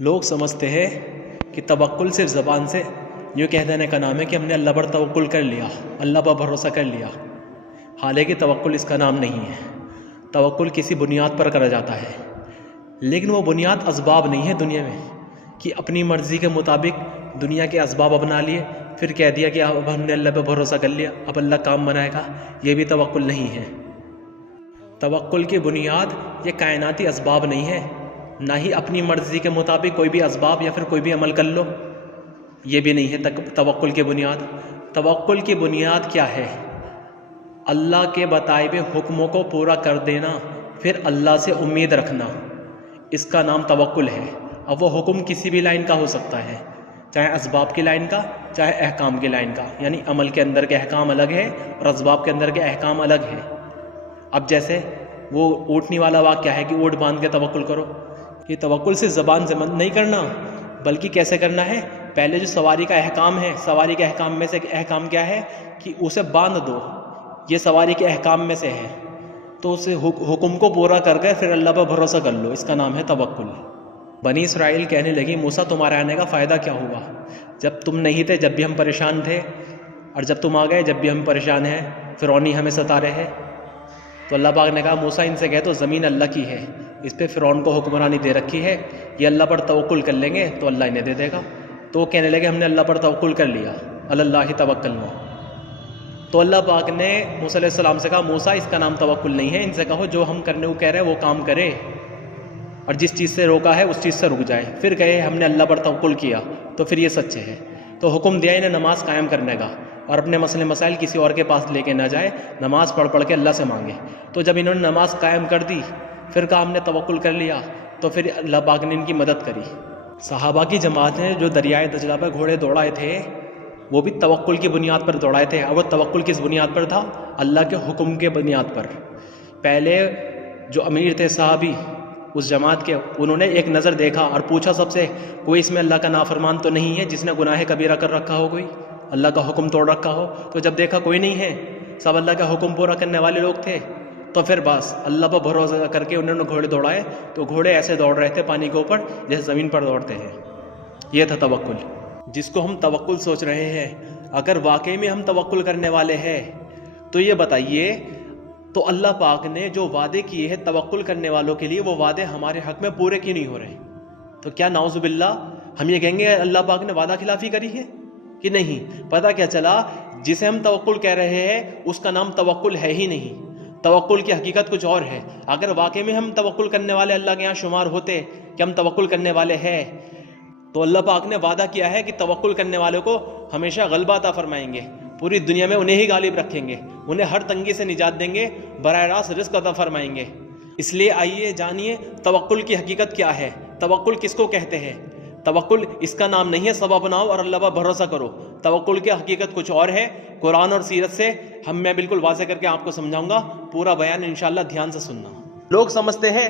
لوگ سمجھتے ہیں کہ توکل صرف زبان سے یوں کہہ دینے کا نام ہے کہ ہم نے اللہ پر توکل کر لیا، اللہ پر بھروسہ کر لیا، حالانکہ توکل اس کا نام نہیں ہے۔ توکل کسی بنیاد پر کرا جاتا ہے، لیکن وہ بنیاد اسباب نہیں ہے دنیا میں کہ اپنی مرضی کے مطابق دنیا کے اسباب اپنا لیے پھر کہہ دیا کہ اب ہم نے اللہ پہ بھروسہ کر لیا، اب اللہ کام بنائے گا۔ یہ بھی توکل نہیں ہے۔ توکل کی بنیاد یہ کائناتی اسباب نہیں ہے، نہ ہی اپنی مرضی کے مطابق کوئی بھی اسباب یا پھر کوئی بھی عمل کر لو، یہ بھی نہیں ہے توکل کی بنیاد۔ توکل کی بنیاد کیا ہے؟ اللہ کے بتائے ہوئے حکموں کو پورا کر دینا، پھر اللہ سے امید رکھنا، اس کا نام توکل ہے۔ اب وہ حکم کسی بھی لائن کا ہو سکتا ہے، چاہے اسباب کی لائن کا، چاہے احکام کی لائن کا، یعنی عمل کے اندر کے احکام الگ ہے اور اسباب کے اندر کے احکام الگ ہے۔ اب جیسے وہ اونٹنی والا واقعہ ہے کہ اونٹ باندھ کے توکل کرو، یہ توکل سے زبان سے نہیں کرنا، بلکہ کیسے کرنا ہے؟ پہلے جو سواری کا احکام ہے، سواری کے احکام میں سے ایک احکام کیا ہے کہ اسے باندھ دو، یہ سواری کے احکام میں سے ہے، تو اسے حکم کو پورا کر کے پھر اللہ پر بھروسہ کر لو، اس کا نام ہے توکل۔ بنی اسرائیل کہنے لگی موسیٰ تمہارے آنے کا فائدہ کیا ہوا؟ جب تم نہیں تھے جب بھی ہم پریشان تھے، اور جب تم آ گئے جب بھی ہم پریشان ہیں، فرعونی ہمیں ستا رہے ہیں۔ تو اللہ پاک نے کہا موسیٰ ان سے کہے تو زمین اللہ کی ہے، اس پہ فرعون کو حکمرانی دے رکھی ہے، یہ اللہ پر توکل کر لیں گے تو اللہ انہیں دے دے گا۔ تو وہ کہنے لگے ہم نے اللہ پر توکل کر لیا، اللہ توکلنا۔ تو اللہ پاک نے موسیٰ علیہ السلام سے کہا موسیٰ اس کا نام توکل نہیں ہے، ان سے کہو جو ہم کرنے کو کہہ رہے ہیں وہ کام کرے، اور جس چیز سے روکا ہے اس چیز سے رک جائے۔ پھر کہے ہم نے اللہ پر توکل کیا تو پھر یہ سچے ہے۔ تو حکم دیا انہیں نماز قائم کرنے کا، اور اپنے مسئلے مسائل کسی اور کے پاس لے کے نہ جائے، نماز پڑھ کے اللہ سے مانگے۔ تو جب انہوں نے نماز قائم کر دی، پھر کہا ہم نے توکل کر لیا، تو پھر اللہ پاک نے ان کی مدد کری۔ صحابہ کی جماعت نے جو دریائے دجلہ پہ گھوڑے دوڑائے تھے، وہ بھی توکل کی بنیاد پر دوڑائے تھے، اور وہ توکل کس بنیاد پر تھا؟ اللہ کے حکم کے بنیاد پر۔ پہلے جو امیر تھے صحابی اس جماعت کے، انہوں نے ایک نظر دیکھا اور پوچھا سب سے کوئی اس میں اللہ کا نافرمان تو نہیں ہے جس نے گناہ کبیرہ کر رکھا ہو، کوئی اللہ کا حکم توڑ رکھا ہو؟ تو جب دیکھا کوئی نہیں ہے، سب اللہ کا حکم پورا کرنے والے لوگ تھے، تو پھر بس اللہ پر بھروسہ کر کے انہوں نے گھوڑے دوڑائے۔ تو گھوڑے ایسے دوڑ رہے تھے پانی کے اوپر جیسے زمین پر دوڑتے ہیں۔ یہ تھا توکل، جس کو ہم توکل سوچ رہے ہیں۔ اگر واقعی میں ہم توکل کرنے والے ہیں تو یہ بتائیے، تو اللہ پاک نے جو وعدے کیے ہیں توکل کرنے والوں کے لیے، وہ وعدے ہمارے حق میں پورے کیوں نہیں ہو رہے؟ تو کیا نعوذ باللہ ہم یہ کہیں گے اللہ پاک نے وعدہ خلافی کری ہے کہ نہیں؟ پتہ کیا چلا، جسے ہم توکل کہہ رہے ہیں اس کا نام توکل ہے ہی نہیں، توکل کی حقیقت کچھ اور ہے۔ اگر واقعی میں ہم توکل کرنے والے اللہ کے یہاں شمار ہوتے کہ ہم توکل کرنے والے ہیں، تو اللہ پاک نے وعدہ کیا ہے کہ توکل کرنے والوں کو ہمیشہ غلبہ عطا فرمائیں گے، پوری دنیا میں انہیں ہی غالب رکھیں گے، انہیں ہر تنگی سے نجات دیں گے، براہ راست رزق عطا فرمائیں گے۔ اس لیے آئیے جانیے توکل کی حقیقت کیا ہے، توکل کس کو کہتے ہیں۔ توکل اس کا نام نہیں ہے سبب بناؤ اور اللہ پر بھروسہ کرو، توکل کی حقیقت کچھ اور ہے۔ قرآن اور سیرت سے میں بالکل واضح کر کے آپ کو سمجھاؤں گا، پورا بیان انشاءاللہ دھیان سے سننا۔ لوگ سمجھتے ہیں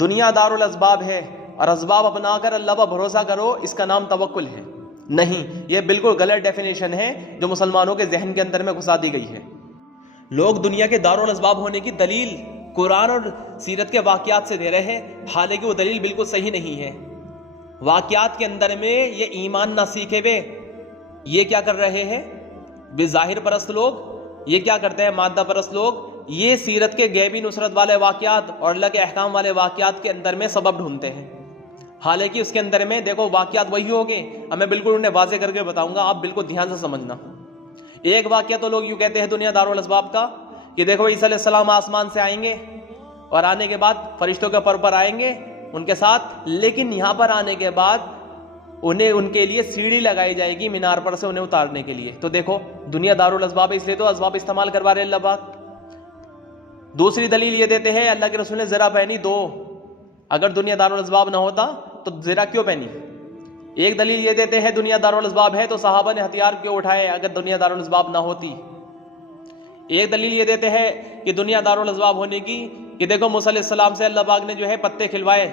دنیا دار الاسباب ہے اور اسباب اپنا کر اللہ پر بھروسہ کرو، اس کا نام توکل ہے۔ نہیں، یہ بالکل غلط ڈیفینیشن ہے جو مسلمانوں کے ذہن کے اندر میں گھسا دی گئی ہے۔ لوگ دنیا کے دار الاسباب ہونے کی دلیل قرآن اور سیرت کے واقعات سے دے رہے ہیں، حالانکہ وہ دلیل بالکل صحیح نہیں ہے۔ واقعات کے اندر میں یہ ایمان نہ سیکھے ہوئے یہ کیا کر رہے ہیں؟ بظاہر پرست لوگ یہ کیا کرتے ہیں؟ مادہ پرست لوگ یہ سیرت کے غیبی نصرت والے واقعات اور اللہ کے احکام والے واقعات کے اندر میں سبب ڈھونڈتے ہیں، حالانکہ اس کے اندر میں دیکھو واقعات وہی ہوں گے۔ اب میں بالکل انہیں واضح کر کے بتاؤں گا، آپ بالکل دھیان سے سمجھنا۔ ایک واقعہ تو لوگ یوں کہتے ہیں دنیا دار الاسباب کا کہ دیکھو عیسیٰ علیہ السلام آسمان سے آئیں گے، اور آنے کے بعد فرشتوں کے پر آئیں گے ان کے ساتھ، لیکن یہاں پر آنے کے بعد انہیں ان کے لیے سیڑھی لگائی جائے گی مینار پر سے انہیں اتارنے کے لیے۔ تو دیکھو دنیا دار الاسباب ہے، اس لیے تو اسباب استعمال کروا رہے اللہ پاک۔ دوسری دلیل یہ دیتے ہیں اللہ کے رسول نے زرہ پہنی دو، اگر دنیا دار الاسباب نہ ہوتا تو زرہ کیوں پہنی؟ ایک دلیل یہ دیتے ہیں دنیا دار الاسباب ہے تو صحابہ نے ہتھیار کیوں اٹھائے اگر دنیا دار الاسباب نہ ہوتی۔ ایک دلیل یہ دیتے ہیں کہ دنیا دار الاسباب ہونے کی کہ دیکھو موسیٰ علیہ السلام سے اللہ پاک نے جو ہے پتے کھلوائے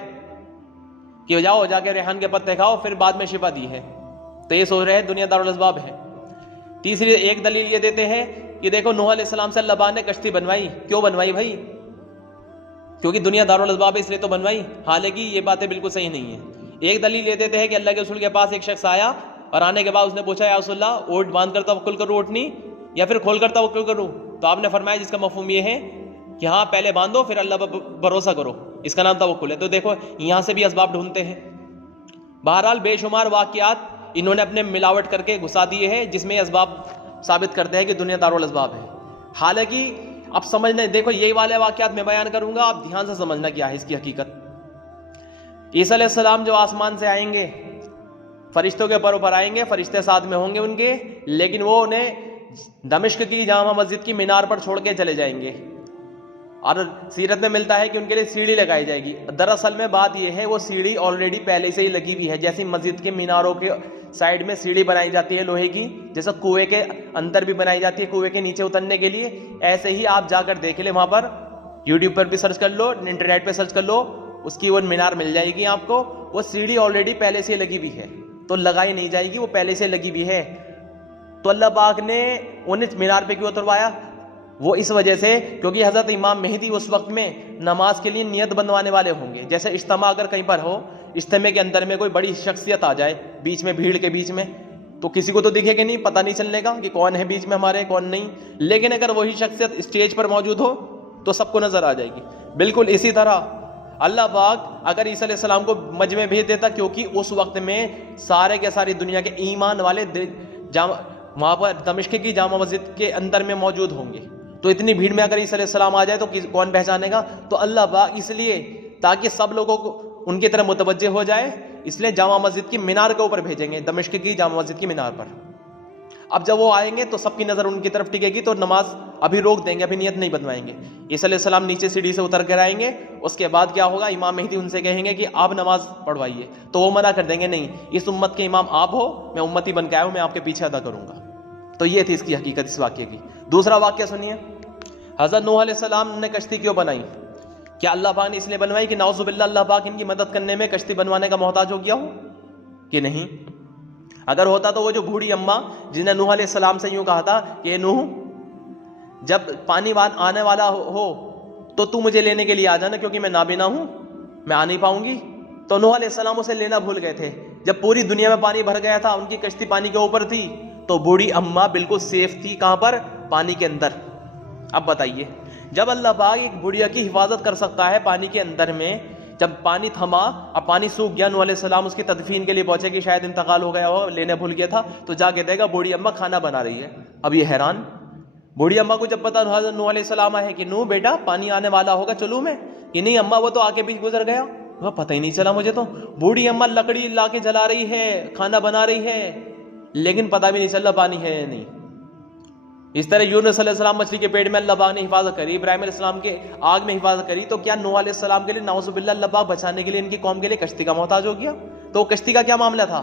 کہ جاؤ جا کے ریحان کے پتے کھاؤ، پھر بعد میں شفا دی ہے، تو یہ سوچ رہے ہیں دنیا دار الاسباب ہے۔ تیسری ایک دلیل یہ دیتے ہیں کہ دیکھو نوح علیہ السلام سے اللہ پاک نے کشتی بنوائی، کیوں بنوائی بھائی؟ کیونکہ دنیا دار الاسباب ہے اس لیے تو بنوائی، حالانکہ یہ باتیں بالکل صحیح نہیں ہیں۔ ایک دلیل یہ دیتے ہیں کہ اللہ کے رسول کے پاس ایک شخص آیا اور آنے کے بعد اس نے پوچھا یا رسول اللہ اونٹ باندھ کر توکل کروں اونٹنی یا پھر کھول کر توکل کروں؟ تو آپ نے فرمایا جس کا مفہوم یہ ہے کہ ہاں پہلے باندھو پھر اللہ پر بھروسہ کرو، اس کا نام توکل ہے۔ تو دیکھو یہاں سے بھی اسباب ڈھونڈتے ہیں۔ بہرحال بے شمار واقعات انہوں نے اپنے ملاوٹ کر کے گھسا دیے ہیں جس میں یہ اسباب ثابت کرتے ہیں کہ دنیا دارالاسباب ہے۔ حالانکہ اب سمجھنا، دیکھو یہی والے واقعات میں بیان کروں گا، آپ دھیان سے سمجھنا کیا ہے اس کی حقیقت۔ عیسیٰ علیہ السلام جو آسمان سے آئیں گے، فرشتوں کے پر اوپر آئیں گے، فرشتے ساتھ میں ہوں گے ان کے، لیکن وہ انہیں دمشق کی جامع مسجد کی مینار پر چھوڑ کے چلے جائیں گے، اور سیرت میں ملتا ہے کہ ان کے لیے سیڑھی لگائی جائے گی۔ دراصل میں بات یہ ہے وہ سیڑھی آلریڈی پہلے سے ہی لگی ہوئی ہے، جیسی مسجد کے میناروں کے سائڈ میں سیڑھی بنائی جاتی ہے لوہے کی، جیسا کنویں کے اندر بھی بنائی جاتی ہے کنویں کے نیچے اترنے کے لیے، ایسے ہی آپ جا کر دیکھ لیں، وہاں پر یوٹیوب پر بھی سرچ کر لو، انٹرنیٹ پہ سرچ کر لو، اس کی وہ مینار مل جائے گی آپ کو۔ وہ سیڑھی آلریڈی پہلے سے لگی ہوئی ہے، تو لگائی نہیں جائے گی، وہ پہلے سے لگی ہوئی ہے۔ تو اللہ پاک نے انہیں مینار پہ کیوں اتروایا؟ وہ اس وجہ سے کیونکہ حضرت امام مہدی اس وقت میں نماز کے لیے نیت بندوانے والے ہوں گے۔ جیسے اجتماع اگر کہیں پر ہو، اجتماع کے اندر میں کوئی بڑی شخصیت آ جائے بیچ میں، بھیڑ کے بیچ میں، تو کسی کو تو دکھے کہ نہیں، پتہ نہیں چلنے کا کہ کون ہے بیچ میں ہمارے کون نہیں، لیکن اگر وہی شخصیت اسٹیج پر موجود ہو تو سب کو نظر آ جائے گی۔ بالکل اسی طرح اللہ پاک اگر عیسیٰ علیہ السلام کو مجمع بھیج دیتا، کیونکہ اس وقت میں سارے کے ساری دنیا کے ایمان والے وہاں پر دمشق کی جامع مسجد کے اندر میں موجود ہوں گے، تو اتنی بھیڑ میں اگر عیسیٰ علیہ السلام آ جائے تو کون پہچانے گا؟ تو اللہ پاک اس لیے تاکہ سب لوگوں کو ان کی طرف متوجہ ہو جائے، اس لیے جامع مسجد کی مینار کے اوپر بھیجیں گے، دمشق کی جامع مسجد کی مینار پر۔ اب جب وہ آئیں گے تو سب کی نظر ان کی طرف ٹکے گی، تو نماز ابھی روک دیں گے، ابھی نیت نہیں بنوائیں گے۔ عیسیٰ علیہ السلام نیچے سیڑھی سے اتر کر آئیں گے، اس کے بعد کیا ہوگا؟ امام مہدی ان سے کہیں گے کہ آپ نماز پڑھوائیے، تو وہ منع کر دیں گے، نہیں، اس امت کے امام آپ ہو، میں امتی بن کے آیا ہوں، میں آپ کے پیچھے ادا کروں گا۔ تو یہ تھی اس کی حقیقت اس واقعے کی۔ دوسرا واقعہ سنیے، حضرت نوح علیہ السلام نے کشتی کیوں بنائی؟ کیا اللہ پاک نے اس لیے بنوائی کہ نعوذ باللہ اللہ پاک ان کی مدد کرنے میں کشتی بنوانے کا محتاج ہو گیا ہو؟ کہ نہیں، اگر ہوتا تو وہ جو بوڑھی اماں جن نے نوح علیہ السلام سے یوں کہا تھا کہ نوح جب پانی آنے والا ہو تو مجھے لینے کے لیے آ جانا، کیونکہ میں نابینا ہوں، میں آ نہیں پاؤں گی، تو نوح علیہ السلام اسے لینا بھول گئے تھے۔ جب پوری دنیا میں پانی بھر گیا تھا، ان کی کشتی پانی کے اوپر تھی، تو بوڑھی اماں بالکل سیف تھی، کہاں پر؟ پانی کے اندر۔ اب بتائیے، جب اللہ پاک ایک بڑھیا کی حفاظت کر سکتا ہے پانی کے اندر میں، جب پانی تھما، اب پانی سوکھ گیا، نوح علیہ السلام اس کی تدفین کے لیے پہنچے کہ شاید انتقال ہو گیا ہو، لینے بھول گیا تھا، تو جا کے دیکھا بوڑھی اماں کھانا بنا رہی ہے۔ اب یہ حیران، بوڑھی اماں کو جب پتا نوح علیہ السلام ہے کہ نوح بیٹا پانی آنے والا ہوگا، چلوں میں؟ کہ نہیں اماں، وہ تو آ کے بیچ گزر گیا، وہ پتہ ہی نہیں چلا مجھے تو۔ بوڑھی اماں لکڑی لا کے جلا رہی ہے، کھانا بنا رہی ہے، لیکن پتہ بھی نہیں چل رہا پانی ہے یا نہیں۔ اس طرح یونس علیہ السلام مچھلی کے پیٹ میں اللہ پاک نے حفاظت کری، ابراہیم علیہ السلام کے آگ میں حفاظت کری، تو کیا نوح علیہ السلام کے لیے نعوذ باللہ اللہ پاک بچانے کے لیے ان کی قوم کے لیے کشتی کا محتاج ہو گیا؟ تو کشتی کا کیا معاملہ تھا؟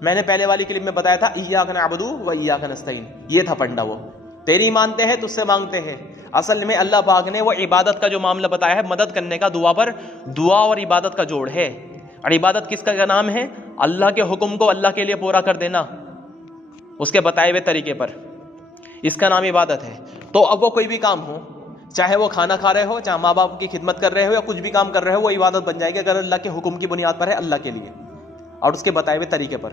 میں نے پہلے والی کلپ میں بتایا تھا، ایاک نعبد و ایاک نستعین، یہ تھا پنڈا، وہ تیری مانتے ہیں تجھ سے مانگتے ہیں۔ اصل میں اللہ پاک نے وہ عبادت کا جو معاملہ بتایا ہے، مدد کرنے کا دعا پر، دعا اور عبادت کا جوڑ ہے۔ اور عبادت کس کا نام ہے؟ اللہ کے حکم کو اللہ کے لیے پورا کر دینا اس کے بتائے ہوئے طریقے پر، اس کا نام عبادت ہے۔ تو اب وہ کوئی بھی کام ہو، چاہے وہ کھانا کھا رہے ہو، چاہے ماں باپ کی خدمت کر رہے ہو، یا کچھ بھی کام کر رہے ہو، وہ عبادت بن جائے گی اگر اللہ کے حکم کی بنیاد پر ہے، اللہ کے لیے اور اس کے بتائے ہوئے طریقے پر۔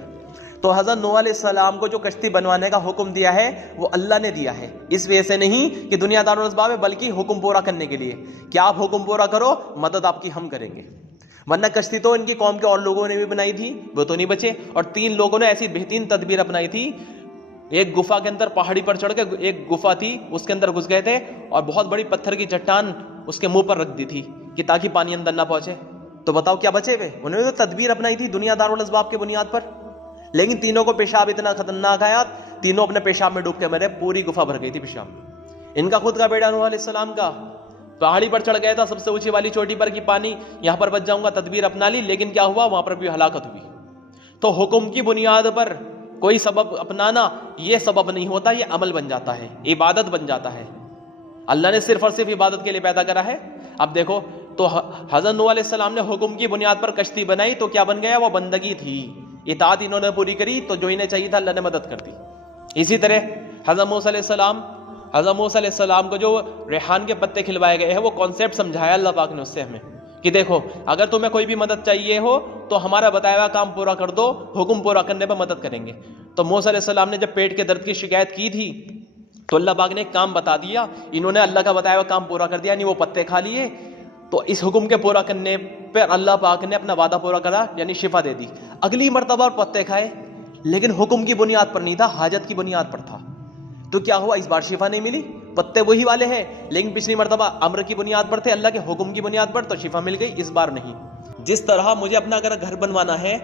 تو حضرت نوح علیہ السلام کو جو کشتی بنوانے کا حکم دیا ہے وہ اللہ نے دیا ہے، اس وجہ سے نہیں کہ دنیا دارالاسباب ہے، بلکہ حکم پورا کرنے کے لیے کہ آپ حکم پورا کرو، مدد آپ کی ہم کریں گے۔ ورنہ کشتی تو ان کی قوم کے اور لوگوں نے بھی بنائی تھی، وہ تو نہیں بچے۔ اور 3 لوگوں نے ایسی بہترین تدبیر اپنائی تھی، ایک گفا کے اندر پہاڑی پر چڑھ کے، ایک گفا تھی اس کے اندر گھس گئے تھے، اور بہت بڑی پتھر کی چٹان اس کے منہ پر رکھ دی تھی کہ تاکہ پانی اندر نہ پہنچے۔ تو بتاؤ کیا بچے ہوئے؟ انہوں نے تو تدبیر اپنائی تھی دنیا دارالاسباب کی بنیاد پر، لیکن تینوں کو پیشاب اتنا خطرناک آیا، تینوں اپنے پیشاب میں ڈوب کے مرے، پوری گفا بھر گئی تھی پیشاب۔ ان کا خود کا بیٹا نوح علیہ السلام کا پہاڑی پر چڑھ گیا تھا، سب سے اونچی والی چوٹی پر، کی پانی یہاں پر بچ جاؤں گا، تدبیر اپنا لی، لیکن کیا ہوا؟ وہاں پر بھی ہلاکت ہوئی۔ تو حکم کی بنیاد پر کوئی سبب اپنانا یہ سبب نہیں ہوتا، یہ عمل بن جاتا ہے، عبادت بن جاتا ہے۔ اللہ نے صرف اور صرف عبادت کے لیے پیدا کرا ہے۔ اب دیکھو، تو حضرت نوح علیہ السلام نے حکم کی بنیاد پر کشتی بنائی، تو کیا بن گیا؟ وہ بندگی تھی، اطاعت انہوں نے پوری کری، تو جو انہیں چاہیے تھا اللہ نے مدد کر دی۔ اسی طرح حضرت موسیٰ علیہ السلام کو جو ریحان کے پتے کھلوائے گئے ہیں، وہ کانسیپٹ سمجھایا اللہ پاک نے اس سے ہمیں کہ دیکھو اگر تمہیں کوئی بھی مدد چاہیے ہو تو ہمارا بتایا ہوا کام پورا کر دو، حکم پورا کرنے پہ مدد کریں گے۔ تو موسیٰ علیہ السلام نے جب پیٹ کے درد کی شکایت کی تھی تو اللہ پاک نے ایک کام بتا دیا، انہوں نے اللہ کا بتایا ہوا کام پورا کر دیا، یعنی وہ پتے کھا لیے، تو اس حکم کے پورا کرنے پر اللہ پاک نے اپنا وعدہ پورا کرا، یعنی شفا دے دی۔ اگلی مرتبہ پتے کھائے لیکن حکم کی بنیاد پر نہیں تھا، حاجت کی بنیاد پر تھا، تو کیا ہوا، اس بار شفا نہیں ملی، پتے وہی والے ہیں لیکن پچھلی مرتبہ امر کی بنیاد پر تھے، اللہ کے حکم کی بنیاد پر، تو شفا مل گئی، اس بار نہیں۔ جس طرح مجھے اپنا اگر گھر بنوانا ہے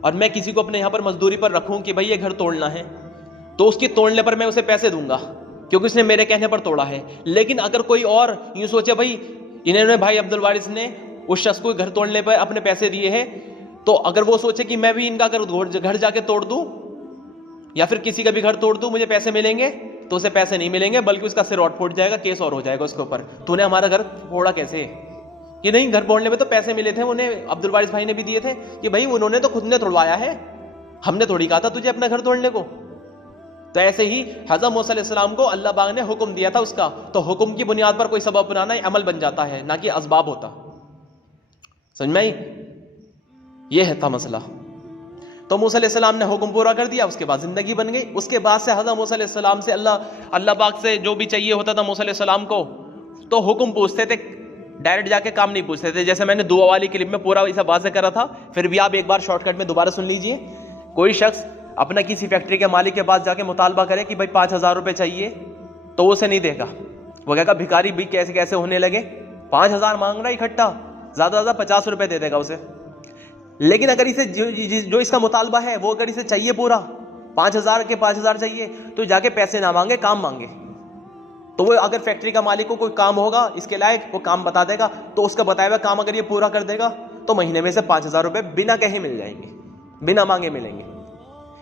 اور میں کسی کو اپنے یہاں پر مزدوری پر رکھوں کہ بھائی یہ گھر توڑنا ہے، تو اس کی توڑنے پر میں اسے پیسے دوں گا کیونکہ اس نے میرے کہنے پر توڑا ہے۔ لیکن اگر کوئی اور یوں سوچے بھائی انہوں نے بھائی عبد الوارث نے اس شخص کو گھر توڑنے پر اپنے پیسے دیے ہیں، تو اگر وہ سوچے کہ میں بھی ان کا گھر جا کے توڑ دوں یا پھر کسی کا بھی گھر توڑ دوں مجھے پیسے ملیں گے، تو اسے پیسے نہیں ملیں گے بلکہ اس کا سر اور پھوٹ جائے گا، کیس اور ہو جائے گا اس کے اوپر، تو نے ہمارا گھر پھوڑا کیسے؟ کہ نہیں، گھر پھوڑنے میں تو پیسے ملے تھے، انہیں عبد الوارث بھائی نے بھی دیے تھے، کہ بھائی انہوں نے تو خود نے توڑوایا ہے، ہم نے تھوڑی کہا تھا تجھے اپنا گھر توڑنے کو۔ تو ایسے ہی حضرت موسیٰ علیہ السلام کو اللہ پاک نے حکم دیا تھا اس کا، تو حکم کی بنیاد پر کوئی سبب بنانا عمل بن جاتا ہے، نہ کہ اسباب ہوتا۔ سمجھ میں آئی؟ یہ تھا مسئلہ۔ تو موسیٰ علیہ السلام نے حکم پورا کر دیا، اس کے بعد زندگی بن گئی۔ اس کے بعد سے حضرت موسیٰ علیہ السلام سے اللہ پاک سے جو بھی چاہیے ہوتا تھا موسیٰ علیہ السلام کو، تو حکم پوچھتے تھے، ڈائریکٹ جا کے کام نہیں پوچھتے تھے۔ جیسے میں نے دعا والی کلپ میں پورا ایسا واضح کرا تھا، پھر بھی آپ ایک بار شارٹ کٹ میں دوبارہ سن لیجئے۔ کوئی شخص اپنا کسی فیکٹری کے مالک کے پاس جا کے مطالبہ کرے کہ بھائی 5,000 روپے چاہیے، تو وہ اسے نہیں دے گا، وہ کہے گا بھکاری بھی کیسے کیسے ہونے لگے، 5,000 مانگ رہا ہے اکٹھا، زیادہ زیادہ 50 روپے دے دے گا اسے۔ لیکن اگر اسے جو اس کا مطالبہ ہے وہ اگر اسے چاہیے پورا 5,000 کے 5,000 چاہیے، تو جا کے پیسے نہ مانگے، کام مانگے، تو وہ اگر فیکٹری کا مالک کو کوئی کام ہوگا اس کے لائق، وہ کام بتا دے گا، تو اس کا بتایا ہوا کام اگر یہ پورا کر دے گا تو مہینے میں سے 5,000 روپے بنا کہے مل جائیں گے، بنا مانگے ملیں گے۔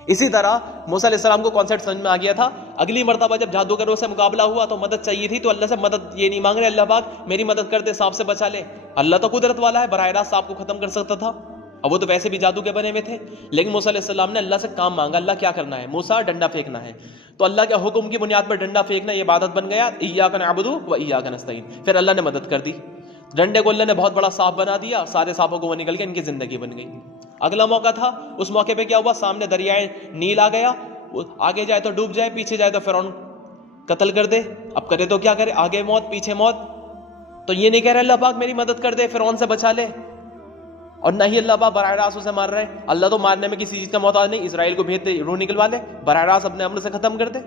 اسی طرح موسیٰ علیہ السلام کو کانسیپٹ سمجھ میں آ گیا تھا۔ اگلی مرتبہ جب جادوگروں سے مقابلہ ہوا تو مدد چاہیے تھی، تو اللہ سے مدد یہ نہیں مانگ رہے اللہ پاک میری مدد کر دے، سانپ سے بچا لے، اللہ تو قدرت والا ہے، براہ راست سانپ کو ختم کر سکتا تھا، اور وہ تو ویسے بھی جادو کے بنے ہوئے تھے۔ لیکن موسیٰ علیہ السلام نے اللہ سے کام مانگا، اللہ کیا کرنا ہے؟ موسیٰ ڈنڈا پھینکنا ہے، تو اللہ کے حکم کی بنیاد پر ڈنڈا پھینکنا یہ عبادت بن گیا، ایاک نعبد و ایاک نستعین۔ پھر اللہ نے مدد کر دی، ڈنڈے کو اللہ نے بہت بڑا سانپ بنا دیا، سارے سانپوں کو وہ نکل کے ان کی زندگی بن گئی۔ اگلا موقع تھا، اس موقع پہ کیا ہوا، سامنے دریائے نیل آ گیا، آگے جائے تو ڈوب جائے، پیچھے جائے تو فرعون قتل کر دے، اب کرے تو کیا کرے، آگے موت پیچھے موت۔ تو یہ نہیں کہہ رہے اللہ پاک میری مدد کر دے، فرعون سے بچا لے، اور نہ ہی اللہ پاک براہ راست اسے مار رہے، اللہ تو مارنے میں کسی چیز کا محتاج نہیں، اسرائیل کو بھیج دے، روح نکلوا لے، براہ راست اپنے امر سے ختم کر دے۔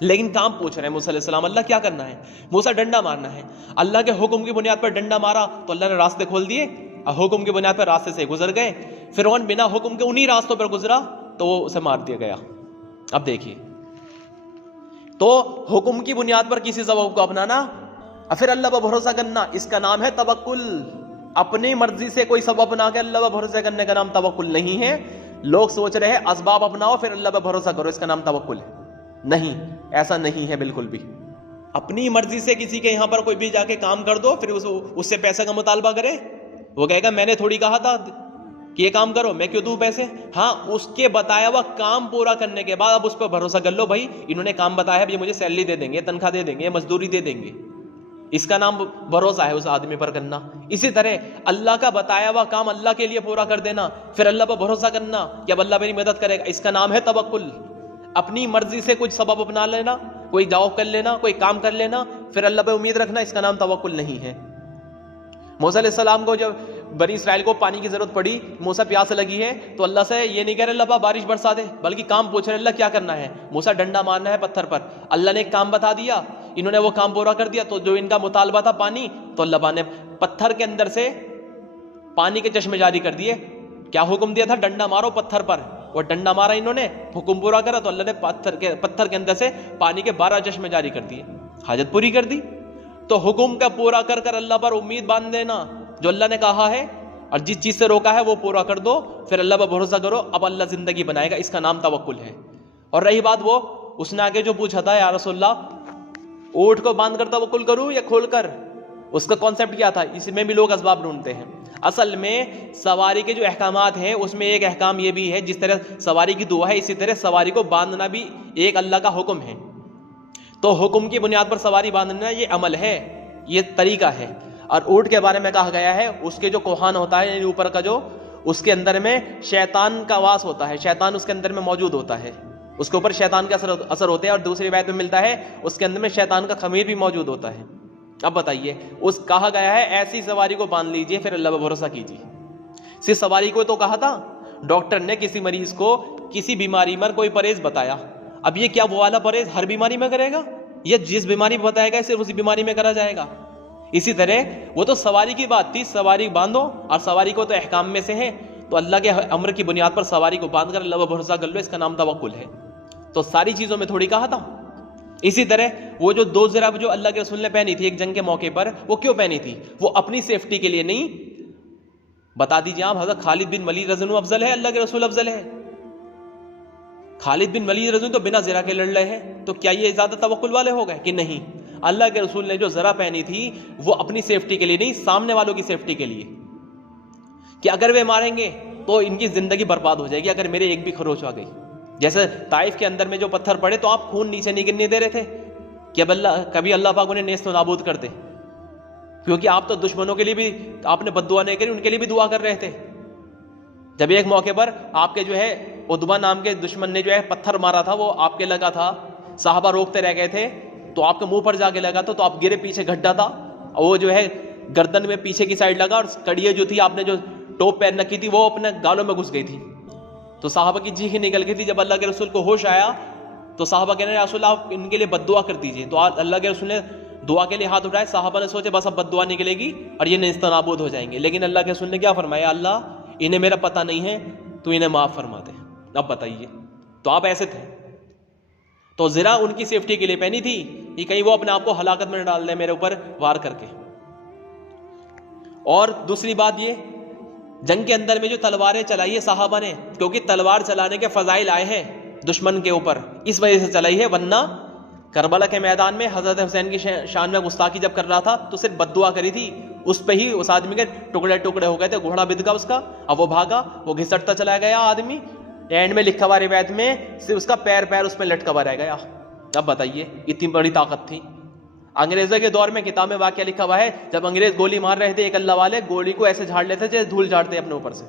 لیکن کام پوچھ رہے ہیں موسیٰ علیہ السلام، اللہ کیا کرنا ہے؟ موسیٰ ڈنڈا مارنا ہے، اللہ کے حکم کی بنیاد پر ڈنڈا مارا تو اللہ نے راستے کھول دیے، حکم کی بنیاد پر راستے سے گزر گئے۔ فرعون بنا حکم کے انہی راستوں پر گزرا تو وہ اسے مار دیا گیا۔ اب دیکھیے، تو حکم کی بنیاد پر کسی سبب کو اپنانا اور پھر اللہ پر بھروسہ کرنا، اس کا نام ہے توکل۔ اپنی مرضی سے کوئی سبب بنا کے اللہ پر بھروسہ کرنے کا نام توکل نہیں ہے۔ لوگ سوچ رہے ہیں اسباب اپناؤ پھر اللہ پر بھروسہ کرو، اس کا نام توکل ہے، نہیں، ایسا نہیں ہے بالکل بھی۔ اپنی مرضی سے کسی کے یہاں پر کوئی بھی جا کے کام کر دو، پھر اس سے پیسے کا مطالبہ کرے، وہ کہے گا میں نے تھوڑی کہا تھا کہ یہ کام کرو، میں کیوں دوں پیسے؟ ہاں، اس کے بتایا ہوا کام پورا کرنے کے بعد اب اس پر بھروسہ کر لو، بھائی انہوں نے کام بتایا ہے، یہ مجھے سیلری دے دیں گے، تنخواہ دے دیں گے، مزدوری دے دیں گے، اس کا نام بھروسہ ہے اس آدمی پر کرنا۔ اسی طرح اللہ کا بتایا ہوا کام اللہ کے لیے پورا کر دینا، پھر اللہ پر بھروسہ کرنا کہ اب اللہ میری مدد کرے گا، اس کا نام ہے توکل۔ اپنی مرضی سے کچھ سبب اپنا لینا، کوئی جاب کر لینا، کوئی کام کر لینا، پھر اللہ پہ امید رکھنا، اس کا نام توکل نہیں ہے۔ موسیٰ علیہ السلام کو جب بنی اسرائیل کو پانی کی ضرورت پڑی، موسیٰ پیاس لگی ہے، تو اللہ سے یہ نہیں کہہ رہے اللہ پاک بارش برسا دے، بلکہ کام پوچھ رہے اللہ کیا کرنا ہے؟ موسیٰ ڈنڈا مارنا ہے پتھر پر، اللہ نے ایک کام بتا دیا، انہوں نے وہ کام پورا کر دیا، تو جو ان کا مطالبہ تھا پانی، تو اللہ پاک نے پتھر کے اندر سے پانی کے چشمے جاری کر دیے۔ کیا حکم دیا تھا؟ ڈنڈا مارو پتھر پر، وہ ڈنڈا مارا انہوں نے، حکم پورا کرا، تو اللہ نے پتھر کے اندر سے پانی کے 12 چشمے جاری کر دیے، حاجت پوری کر دی۔ تو حکم کا پورا کر کر اللہ پر امید باندھ دینا، جو اللہ نے کہا ہے اور جس چیز سے روکا ہے وہ پورا کر دو، پھر اللہ پر بھروسہ کرو، اب اللہ زندگی بنائے گا، اس کا نام توکل ہے۔ اور رہی بات وہ اس نے آگے جو پوچھا تھا یا رسول اللہ اونٹ کو باندھ کر توکل کروں یا کھول کر، اس کا کانسیپٹ کیا تھا؟ اس میں بھی لوگ اسباب ڈھونڈتے ہیں۔ اصل میں سواری کے جو احکامات ہیں اس میں ایک احکام یہ بھی ہے، جس طرح سواری کی دعا ہے اسی طرح سواری کو باندھنا بھی ایک اللہ کا حکم ہے۔ تو حکم کی بنیاد پر سواری باندھنا یہ عمل ہے، یہ طریقہ ہے۔ اور اونٹ کے بارے میں کہا گیا ہے اس کے جو کوہان ہوتا ہے یعنی اوپر کا جو اس کے اندر میں شیطان کا واس ہوتا ہے, شیطان اس کے اندر میں موجود ہوتا ہے, اس کے اوپر شیطان کا اثر ہوتا ہے, اور دوسری روایت میں ملتا ہے اس کے اندر میں شیطان کا خمیر بھی موجود ہوتا ہے. اب بتائیے, اس کہا گیا ہے ایسی سواری کو باندھ لیجئے پھر اللہ پر بھروسہ کیجیے. صرف سواری کو تو کہا تھا, ڈاکٹر نے کسی مریض کو کسی بیماری میں کوئی پرہیز بتایا, اب یہ کیا وہ والا پرہیز ہر بیماری میں کرے گا, یہ جس بیماری میں بتایا گا صرف اسی بیماری میں کرا جائے گا؟ اسی طرح وہ تو سواری کی بات تھی, سواری باندھو, اور سواری کو تو احکام میں سے ہے, تو اللہ کے امر کی بنیاد پر سواری کو باندھ کر اللہ پر بھروسہ کر لو, اس کا نام توکل ہے. تو ساری چیزوں میں تھوڑی کہا تھا. اسی طرح وہ جو 2 زراب جو اللہ کے رسول نے پہنی تھی ایک جنگ کے موقع پر, وہ کیوں پہنی تھی؟ وہ اپنی سیفٹی کے لیے نہیں. بتا دیجیے آپ, حضرت خالد بن ولید رضی اللہ عنہ افضل ہے, اللہ کے رسول افضل ہے؟ خالد بن ولید رضی اللہ عنہ تو بنا زرہ کے لڑ رہے ہیں, تو کیا یہ زیادہ توکل والے ہو گئے کہ نہیں؟ اللہ کے رسول نے جو زرہ پہنی تھی وہ اپنی سیفٹی کے لیے نہیں, سامنے والوں کی سیفٹی کے لیے, کہ اگر وہ ماریں گے تو ان کی زندگی برباد ہو جائے گی اگر میرے ایک بھی خروچ آ گئی. جیسے طائف کے اندر میں جو پتھر پڑے تو آپ خون نیچے نہیں گرنے دے رہے تھے کہ اب کبھی اللہ پاک انہیں نیست و نابود کر دے, کیونکہ آپ تو دشمنوں کے لیے بھی آپ نے بد دعا نہیں کری, ان کے لیے بھی دعا کر رہے تھے. جب ایک موقع پر آپ کے جو ہے عتبہ نام کے دشمن نے جو ہے پتھر مارا تھا, وہ آپ کے لگا تھا, صحابہ روکتے رہ گئے تھے, تو آپ کے منہ پر جا کے لگا تو آپ گرے, پیچھے گڈھا تھا, وہ جو ہے گردن میں پیچھے کی سائڈ لگا, اور کڑیاں جو تھی آپ نے جو ٹوپ پہن رکھی تھی وہ اپنے گالوں میں گھس گئی تھی, تو صحابہ کی چیخیں نکل گئی تھی. جب اللہ کے رسول کو ہوش آیا تو صحابہ کہنے لگے رسول اللہ آپ ان کے لیے بد دعا کر دیجیے, تو اللہ کے رسول نے دعا کے لیے ہاتھ اٹھائے. صحابہ نے سوچے بس اب بد دعا نکلے گی اور یہ نیست و نابود ہو جائیں گے, لیکن اللہ کے رسول نے کیا فرمایا, اللہ انہیں میرا پتہ نہیں ہے, تو انہیں معاف فرما دے. اب بتائیے, تو آپ ایسے تھے, تو زرہ ان کی سیفٹی کے لیے پہنی تھی کہ کہیں وہ اپنے آپ کو ہلاکت میں ڈال دیں میرے اوپر وار کر کے. اور دوسری بات یہ, جنگ کے اندر میں جو تلواریں چلائی ہے صحابہ نے, کیونکہ تلوار چلانے کے فضائل آئے ہیں دشمن کے اوپر, اس وجہ سے چلائی ہے, ورنہ کربلا کے میدان میں حضرت حسین کی شان میں گستاخی جب کر رہا تھا تو صرف بد دعا کری تھی, اس پہ ہی اس آدمی کے ٹکڑے ٹکڑے ہو گئے تھے, گھوڑا بد گیا اس کا, اب وہ بھاگا, وہ گھسٹتا چلا گیا آدمی, اینڈ میں لکھا ہوا روایت میں صرف اس کا پیر اس میں لٹکا ہوا رہ گیا. اب بتائیے اتنی بڑی طاقت تھی. انگریزوں کے دور میں کتاب میں واقعہ لکھا ہوا ہے, جب انگریز گولی مار رہے تھے ایک اللہ والے گولی کو ایسے جھاڑ لیتے جیسے دھول جھاڑتے اپنے اوپر سے,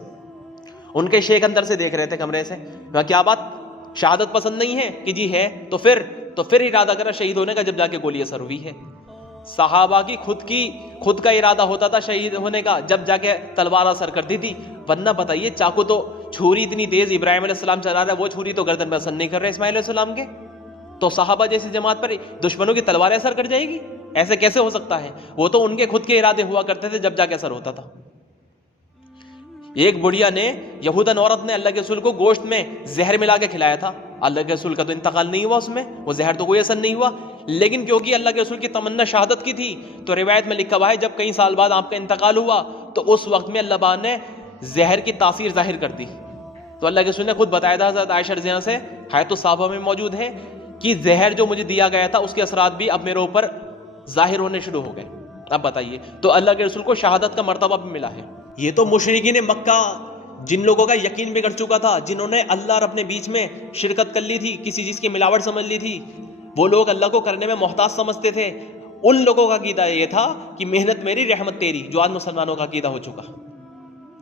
ان کے شیخ اندر سے دیکھ رہے تھے کمرے سے, کیا بات شہادت پسند نہیں ہے کہ جی ہے, تو پھر ارادہ کرا شہید ہونے کا جب جا کے گولی اثر ہوئی ہے. صحابہ کی خود کا ارادہ ہوتا تھا شہید ہونے کا جب جا کے تلوار اثر کرتی تھی, ورنہ بتائیے چاقو تو چھری اتنی تیز ابراہیم علیہ السلام چلا رہا ہے, وہ چھری تو گردن میں اثر نہیں کر رہے اسماعیل علیہ السلام کے, تو صحابہ جیسی جماعت پر دشمنوں کی تلواریں اثر کر جائے گی؟ ایسے کیسے ہو سکتا ہے؟ وہ تو ان کے خود کے ارادے ہوا کرتے تھے جب جا کے اثر ہوتا تھا. ایک بڑھیا نے, یہودن عورت نے اللہ کے رسول کو گوشت میں زہر ملا کے کھلایا تھا, اللہ کے رسول کا تو انتقال نہیں ہوا اس میں, وہ زہر تو کوئی اثر نہیں ہوا, لیکن کیونکہ اللہ کے رسول کی تمنا شہادت کی تھی تو روایت میں لکھا ہوا ہے جب کئی سال بعد آپ کا انتقال ہوا تو اس وقت میں اللہ پاک نے زہر کی تاثیر ظاہر کر دی. تو اللہ کے رسول نے خود بتایا تھا حضرت عائشہ رضی اللہ عنہا سے, حیات الصحابہ میں موجود ہے, کہ زہر جو مجھے دیا گیا تھا اس کے اثرات بھی اب میرے اوپر ظاہر ہونے شروع ہو گئے. اب بتائیے, تو اللہ کے رسول کو شہادت کا مرتبہ بھی ملا ہے. یہ تو مشرکین مکہ جن لوگوں کا یقین بگڑ چکا تھا, جنہوں نے اللہ اور اپنے بیچ میں شرکت کر لی تھی, کسی چیز کی ملاوٹ سمجھ لی تھی, وہ لوگ اللہ کو کرنے میں محتاج سمجھتے تھے, ان لوگوں کا عقیدہ یہ تھا کہ محنت میری رحمت تیری, جو آج مسلمانوں کا عقیدہ ہو چکا.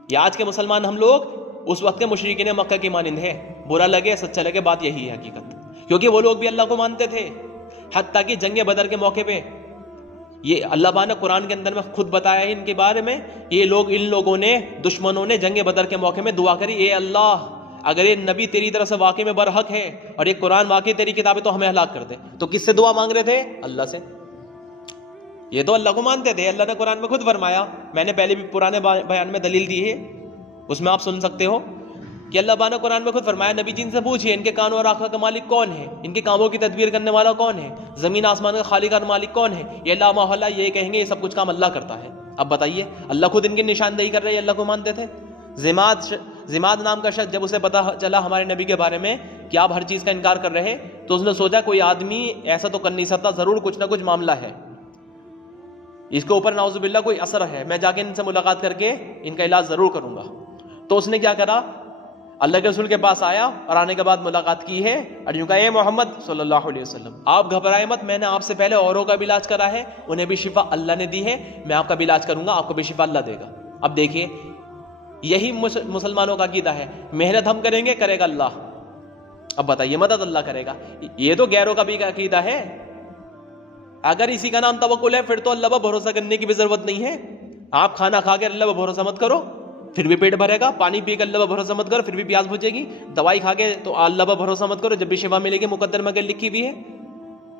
یا آج کے مسلمان ہم لوگ اس وقت کے مشرکین مکہ کی مانند ہے, برا لگے سچا لگے بات یہی ہے حقیقت, کیونکہ وہ لوگ بھی اللہ کو مانتے تھے. حتیٰ کہ جنگ بدر کے موقع پہ یہ اللہ پاک نے قرآن کے اندر میں خود بتایا ہے ان کے بارے میں, ان لوگوں نے, دشمنوں نے جنگ بدر کے موقع میں دعا کری, اے اللہ اگر یہ نبی تیری طرف سے واقعی میں برحق ہے اور یہ قرآن واقعی تیری کتاب ہے تو ہمیں ہلاک کر دے. تو کس سے دعا مانگ رہے تھے؟ اللہ سے. یہ تو اللہ کو مانتے تھے. اللہ نے قرآن میں خود فرمایا, میں نے پہلے بھی پرانے بیان میں دلیل دی ہے, اس میں آپ سن سکتے ہو, کہ اللہ پاک نے قرآن میں خود فرمایا نبی جن سے پوچھئے ان کے کانوں اور آنکھوں کا مالک کون ہے, ان کے کاموں کی تدبیر کرنے والا کون ہے, زمین آسمان کا خالق اور مالک کون ہے. یہ اللہ محلہ یہ کہیں گے یہ سب کچھ کام اللہ کرتا ہے. اب بتائیے, اللہ خود ان کی نشاندہی کر رہے ہیں, اللہ کو مانتے تھے. زماد نام کا شخص جب اسے پتا چلا ہمارے نبی کے بارے میں کہ آپ ہر چیز کا انکار کر رہے, تو اس نے سوچا کوئی آدمی ایسا تو کر نہیں سکتا, ضرور کچھ نہ کچھ معاملہ ہے, اس کے اوپر نعوذ باللہ کوئی اثر ہے, میں جا کے ان سے ملاقات کر کے ان کا علاج ضرور کروں گا. تو اس نے کیا کرا, اللہ کے رسول کے پاس آیا اور آنے کے بعد ملاقات کی ہے اور یوں کہا اے محمد صلی اللہ علیہ وسلم آپ گھبرائے مت، میں نے آپ سے پہلے اوروں کا بھی علاج کرا ہے، انہیں بھی شفا اللہ نے دی ہے، میں آپ کا بھی علاج کروں گا، آپ کو بھی شفا اللہ دے گا۔ اب دیکھیے یہی مسلمانوں کا عقیدہ ہے، محنت ہم کریں گے کرے گا اللہ۔ اب بتائیے مدد اللہ کرے گا، یہ تو غیروں کا بھی عقیدہ ہے۔ اگر اسی کا نام توکل ہے پھر تو اللہ پر بھروسہ کرنے کی بھی ضرورت نہیں ہے۔ آپ کھانا کھا کے اللہ پر بھروسہ مت کرو پھر بھی پیٹ بھرے گا، پانی پی کے اللہ پر بھروسہ مت کرو پھر بھی پیاس بجھے گی، دوائی کھا کے تو اللہ پر بھروسہ مت کرو جب بھی شفا ملے گی مقدر میں لکھی ہوئی ہے،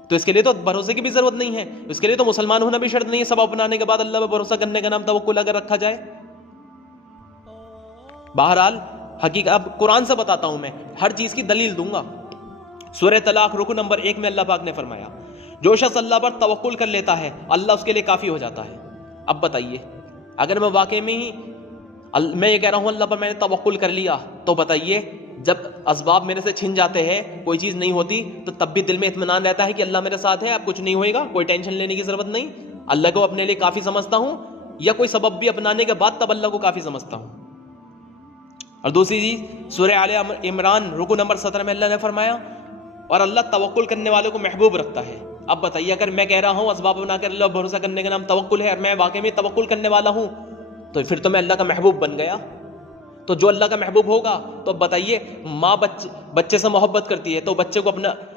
تو اس کے لیے تو بھروسے کی بھی ضرورت نہیں ہے، اس کے لیے تو مسلمان ہونا بھی شرط نہیں ہے۔ سب اپنانے کے بعد اللہ پر بھروسہ کرنے کا نام توکل اگر رکھا جائے۔ بہرحال حقیقت اب قرآن سے بتاتا ہوں، میں ہر چیز کی دلیل دوں گا۔ سورہ طلاق رکو نمبر 1 میں اللہ پاک نے فرمایا جو شخص اللہ پر توکل کر لیتا ہے اللہ اس کے لیے کافی ہو جاتا ہے۔ اب بتائیے اگر میں واقعی میں ہی میں یہ کہہ رہا ہوں اللہ پر میں نے توکل کر لیا، تو بتائیے جب اسباب میرے سے چھن جاتے ہیں، کوئی چیز نہیں ہوتی، تو تب بھی دل میں اطمینان رہتا ہے کہ اللہ میرے ساتھ ہے، اب کچھ نہیں ہوئے گا، کوئی ٹینشن لینے کی ضرورت نہیں، اللہ کو اپنے لیے کافی سمجھتا ہوں، یا کوئی سبب بھی اپنانے کے بعد تب اللہ کو کافی سمجھتا ہوں۔ اور دوسری چیز سورہ آل عمران رکو نمبر 17 میں اللہ نے فرمایا اور اللہ توکل کرنے والوں کو محبوب رکھتا ہے۔ اب بتائیے اگر میں کہہ رہا ہوں اسباب بنا کر اللہ بھروسہ کرنے کا نام توکل ہے اور میں واقعی میں توکل کرنے والا ہوں، تو پھر تو میں اللہ کا محبوب بن گیا۔ تو جو اللہ کا محبوب ہوگا تو اب بتائیے ماں بچے سے محبت کرتی ہے تو بچے کو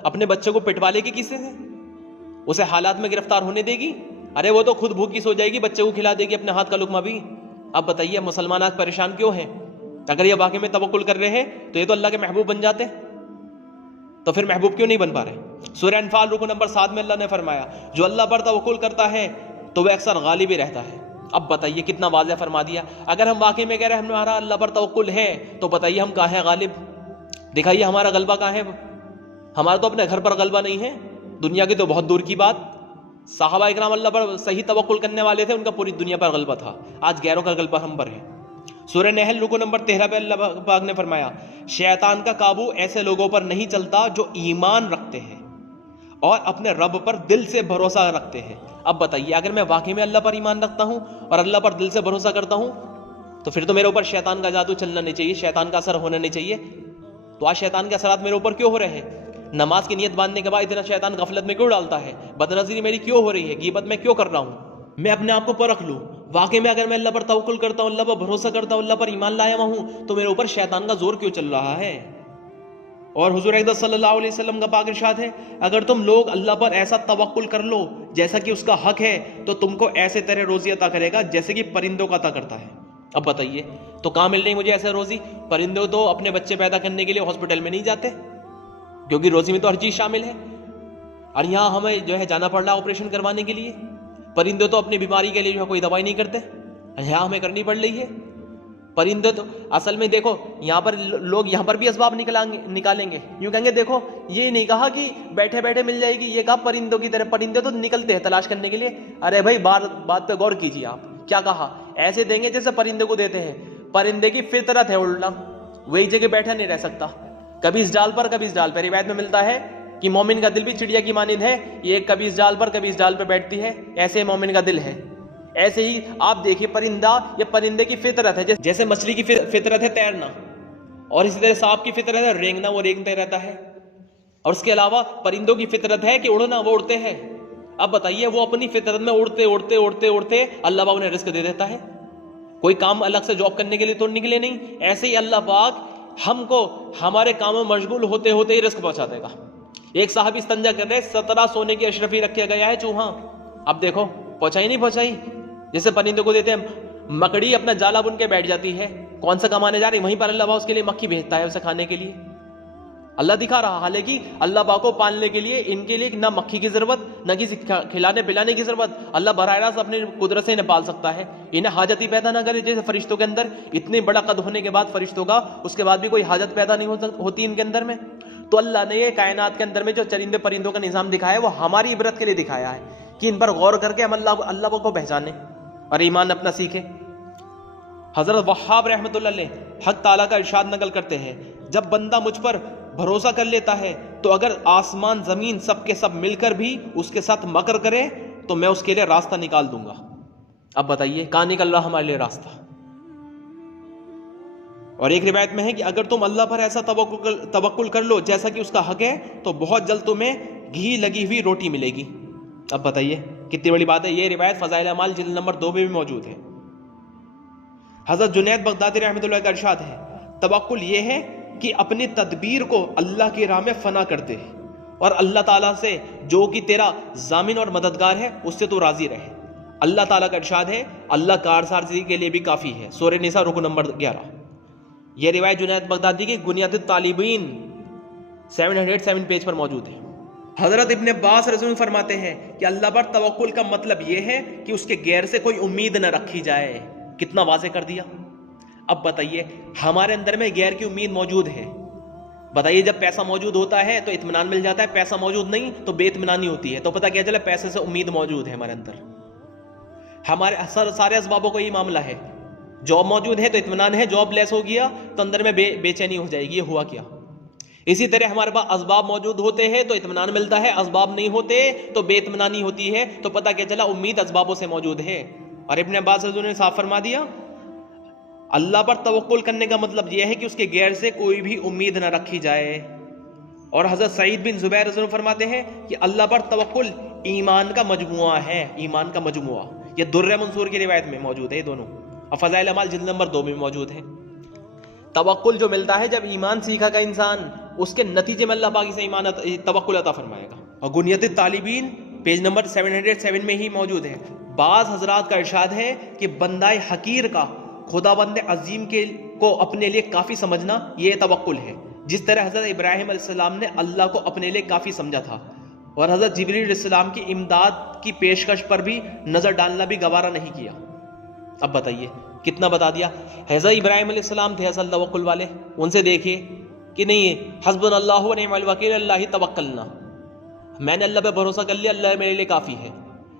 اپنے بچے کو پٹوا لے گی کس سے؟ اسے حالات میں گرفتار ہونے دے گی؟ ارے وہ تو خود بھوکی سو جائے گی، بچے کو کھلا دے گی اپنے ہاتھ کا لقمہ بھی۔ اب بتائیے مسلمان آج پریشان کیوں ہیں؟ اگر یہ واقعی میں توکل کر رہے ہیں تو یہ تو اللہ کے محبوب بن جاتے، تو پھر محبوب کیوں نہیں بن پا رہے؟ سورہ انفال رکو نمبر 7 میں اللہ نے فرمایا جو اللہ پر توکل کرتا ہے تو وہ اکثر غالب ہی رہتا ہے۔ اب بتائیے کتنا واضح فرما دیا۔ اگر ہم واقعی میں کہہ رہے ہیں ہمارا اللہ پر توکل ہے تو بتائیے ہم کہاں ہیں غالب؟ دکھائیے ہمارا غلبہ کہاں ہے؟ ہمارا تو اپنے گھر پر غلبہ نہیں ہے، دنیا کی تو بہت دور کی بات۔ صحابہ اکرام اللہ پر صحیح توکل کرنے والے تھے، ان کا پوری دنیا پر غلبہ تھا، آج غیروں کا غلبہ ہم پر ہے۔ سورہ نحل رکو نمبر 13 پہ اللہ پاک نے فرمایا شیطان کا قابو ایسے لوگوں پر نہیں چلتا جو ایمان رکھتے ہیں اور اپنے رب پر دل سے بھروسہ رکھتے ہیں۔ اب بتائیے اگر میں واقعی میں اللہ پر ایمان رکھتا ہوں اور اللہ پر دل سے بھروسہ کرتا ہوں تو پھر تو میرے اوپر شیطان کا جادو چلنا نہیں چاہیے، شیطان کا اثر ہونا نہیں چاہیے۔ تو آج شیطان کے اثرات میرے اوپر کیوں ہو رہے ہیں؟ نماز کی نیت باندھنے کے بعد اتنا شیطان غفلت میں کیوں ڈالتا ہے؟ بدنظری میری کیوں ہو رہی ہے؟ غیبت میں کیوں کر رہا ہوں؟ میں اپنے آپ کو پرکھ لوں، واقعی میں اگر میں اللہ پر توکل کرتا ہوں، اللہ پر بھروسہ کرتا ہوں، اللہ پر ایمان لایا ہوا ہوں، تو میرے اوپر شیطان کا زور کیوں چل رہا ہے؟ اور حضور اقدس صلی اللہ علیہ وسلم کا پاک ارشاد ہے اگر تم لوگ اللہ پر ایسا توکل کر لو جیسا کہ اس کا حق ہے تو تم کو ایسے طرح روزی عطا کرے گا جیسے کہ پرندوں کا عطا کرتا ہے۔ اب بتائیے تو کہاں مل رہی مجھے ایسے روزی؟ پرندوں تو اپنے بچے پیدا کرنے کے لیے ہاسپٹل میں نہیں جاتے کیونکہ روزی میں تو ہر چیز شامل ہے، اور یہاں ہمیں جو ہے جانا پڑ رہا آپریشن کروانے کے لیے۔ پرندے تو اپنی بیماری کے لیے جو ہے کوئی دوائی نہیں کرتے، یہاں ہمیں کرنی پڑ رہی ہے۔ پرندے تو اصل میں دیکھو یہاں پر لوگ یہاں پر بھی اسباب نکالیں گے، یوں کہیں گے دیکھو یہ نہیں کہا کہ بیٹھے بیٹھے مل جائے گی، یہ کہا پرندوں کی طرح، پرندے تو نکلتے ہیں تلاش کرنے کے لیے۔ ارے بھائی بات پہ غور کیجیے، آپ کیا کہا؟ ایسے دیں گے جیسے پرندے کو دیتے ہیں۔ پرندے کی فطرت ہے اڑنا، وہی جگہ بیٹھا نہیں رہ سکتا، کبھی اس ڈال پر کبھی اس ڈال پر۔ روایت میں ملتا ہے کہ مومن کا دل بھی چڑیا کی مانند ہے، یہ کبھی اس ڈال پر کبھی اس ڈال پر بیٹھتی ہے، ایسے مومن کا دل ہے۔ ایسے ہی آپ دیکھیے پرندہ، یہ پرندے کی فطرت ہے، جیسے مچھلی کی فطرت ہے تیرنا، اور اسی طرح سانپ کی فطرت ہے رینگنا، وہ رینگتے رہتا ہے، اور اس کے علاوہ پرندوں کی فطرت ہے کہ اڑنا، وہ اڑتے ہیں۔ اب بتائیے وہ اپنی فطرت میں اڑتے اڑتے اڑتے اڑتے اللہ پاک انہیں رزق دے دیتا ہے، کوئی کام الگ سے جاب کرنے کے لیے تو نکلے نہیں۔ ایسے ہی اللہ پاک ہم کو ہمارے کاموں میں مشغول ہوتے ہوتے ہی رزق پہنچا دے گا۔ ایک صاحب استنجا کر رہے، 17 سونے کی اشرفی رکھا گیا ہے چوہا، اب دیکھو پہنچائی نہیں پہنچائی؟ جیسے پرندوں کو دیتے ہیں، مکڑی اپنا جالا بن کے بیٹھ جاتی ہے، کون سا کمانے جا رہی، وہیں پر اللہ پاک اس کے لیے مکھی بھیجتا ہے اسے کھانے کے لیے۔ اللہ دکھا رہا، حالانکہ اللہ پاک کو پالنے کے لیے ان کے لیے نہ مکھی کی ضرورت نہ کسی کھلانے پلانے کی ضرورت، اللہ براہ راست اپنی قدرت سے انہیں پال سکتا ہے، انہیں حاجت ہی پیدا نہ کرے۔ جیسے فرشتوں کے اندر اتنے بڑا قد ہونے کے بعد فرشتوں کا اس کے بعد بھی کوئی حاجت پیدا نہیں ہوتی ان کے اندر میں، تو اللہ نے یہ کائنات کے اندر میں جو چرندے پرندوں کا نظام دکھایا ہے وہ ہماری عبرت کے لیے دکھایا ہے کہ ان پر غور کر کے ہم اللہ کو پہچانے اور ایمان اپنا سیکھیں۔ حضرت وہاب رحمۃ اللہ علیہ حق تعالیٰ کا ارشاد نقل کرتے ہیں جب بندہ مجھ پر بھروسہ کر لیتا ہے تو اگر آسمان زمین سب کے سب مل کر بھی اس کے ساتھ مکر کرے تو میں اس کے لیے راستہ نکال دوں گا۔ اب بتائیے کہاں نکل رہا ہمارے لیے راستہ؟ اور ایک روایت میں ہے کہ اگر تم اللہ پر ایسا توکل کر لو جیسا کہ اس کا حق ہے تو بہت جلد تمہیں گھی لگی ہوئی روٹی ملے گی. اب بتائیے کتنی بڑی بات ہے. یہ روایت فضائل اعمال جلد نمبر 2 میں بھی موجود ہے. حضرت جنید بغدادی رحمۃ اللہ کا ارشاد ہے توکل یہ ہے کہ اپنی تدبیر کو اللہ کی راہ میں فنا کر دے اور اللہ تعالیٰ سے جو کہ تیرا ضامن اور مددگار ہے اس سے تو راضی رہے. اللہ تعالیٰ کا ارشاد ہے اللہ کارسازی کے لیے بھی کافی ہے. سورہ نساء رکو نمبر 11. یہ روایت جنید بغدادی کی بنیاد الطالبین 707 پیج پر موجود ہے. حضرت ابن عباس رضی اللہ عنہ فرماتے ہیں کہ اللہ پر توکل کا مطلب یہ ہے کہ اس کے غیر سے کوئی امید نہ رکھی جائے. کتنا واضح کر دیا. اب بتائیے ہمارے اندر میں غیر کی امید موجود ہے. بتائیے جب پیسہ موجود ہوتا ہے تو اطمینان مل جاتا ہے, پیسہ موجود نہیں تو بے اطمینانی ہوتی ہے. تو پتہ کیا چلا پیسے سے امید موجود ہے ہمارے اندر. ہمارے سارے اسبابوں کا یہ معاملہ ہے. جاب موجود ہے تو اطمینان ہے, جاب لیس ہو گیا تو اندر میں بے چینی ہو جائے گی. یہ ہوا کیا؟ اسی طرح ہمارے پاس اسباب موجود ہوتے ہیں تو اطمینان ملتا ہے, اسباب نہیں ہوتے تو بے اطمینانی ہوتی ہے. تو پتہ کیا چلا امید اسبابوں سے موجود ہے. اور ابن عباس رضی اللہ عنہ نے صاف فرما دیا اللہ پر توکل کرنے کا مطلب یہ ہے کہ اس کے غیر سے کوئی بھی امید نہ رکھی جائے. اور حضرت سعید بن زبیر رضی اللہ عنہ فرماتے ہیں کہ اللہ پر توکل ایمان کا مجموعہ ہے. ایمان کا مجموعہ یہ در منصور کی روایت میں موجود ہے. یہ دونوں فضائل اعمال جلد نمبر 2 میں موجود ہے. توکل جو ملتا ہے جب ایمان سیکھا گا انسان اس کے نتیجے میں اللہ پاک سے ایمان توکل عطا فرمائے گا. اور بنیاد الطالبین پیج نمبر 707 میں ہی موجود ہے. بعض حضرات کا ارشاد ہے کہ بندہ حقیر کا خدا بند عظیم کو اپنے لیے کافی سمجھنا یہ توکل ہے, جس طرح حضرت ابراہیم علیہ السلام نے اللہ کو اپنے لیے کافی سمجھا تھا اور حضرت جبریل علیہ السلام کی امداد کی پیشکش پر بھی نظر ڈالنا بھی گوارا نہیں کیا. اب بتائیے کتنا بتا دیا. حضرت ابراہیم علیہ السلام تھے اصل توکل والے, ان سے دیکھیے کہ نہیں حسبنا اللہ و نعم الوکیل اللہ توکلنا, میں نے اللہ پہ بھروسہ کر لیا, اللہ میرے لیے کافی ہے.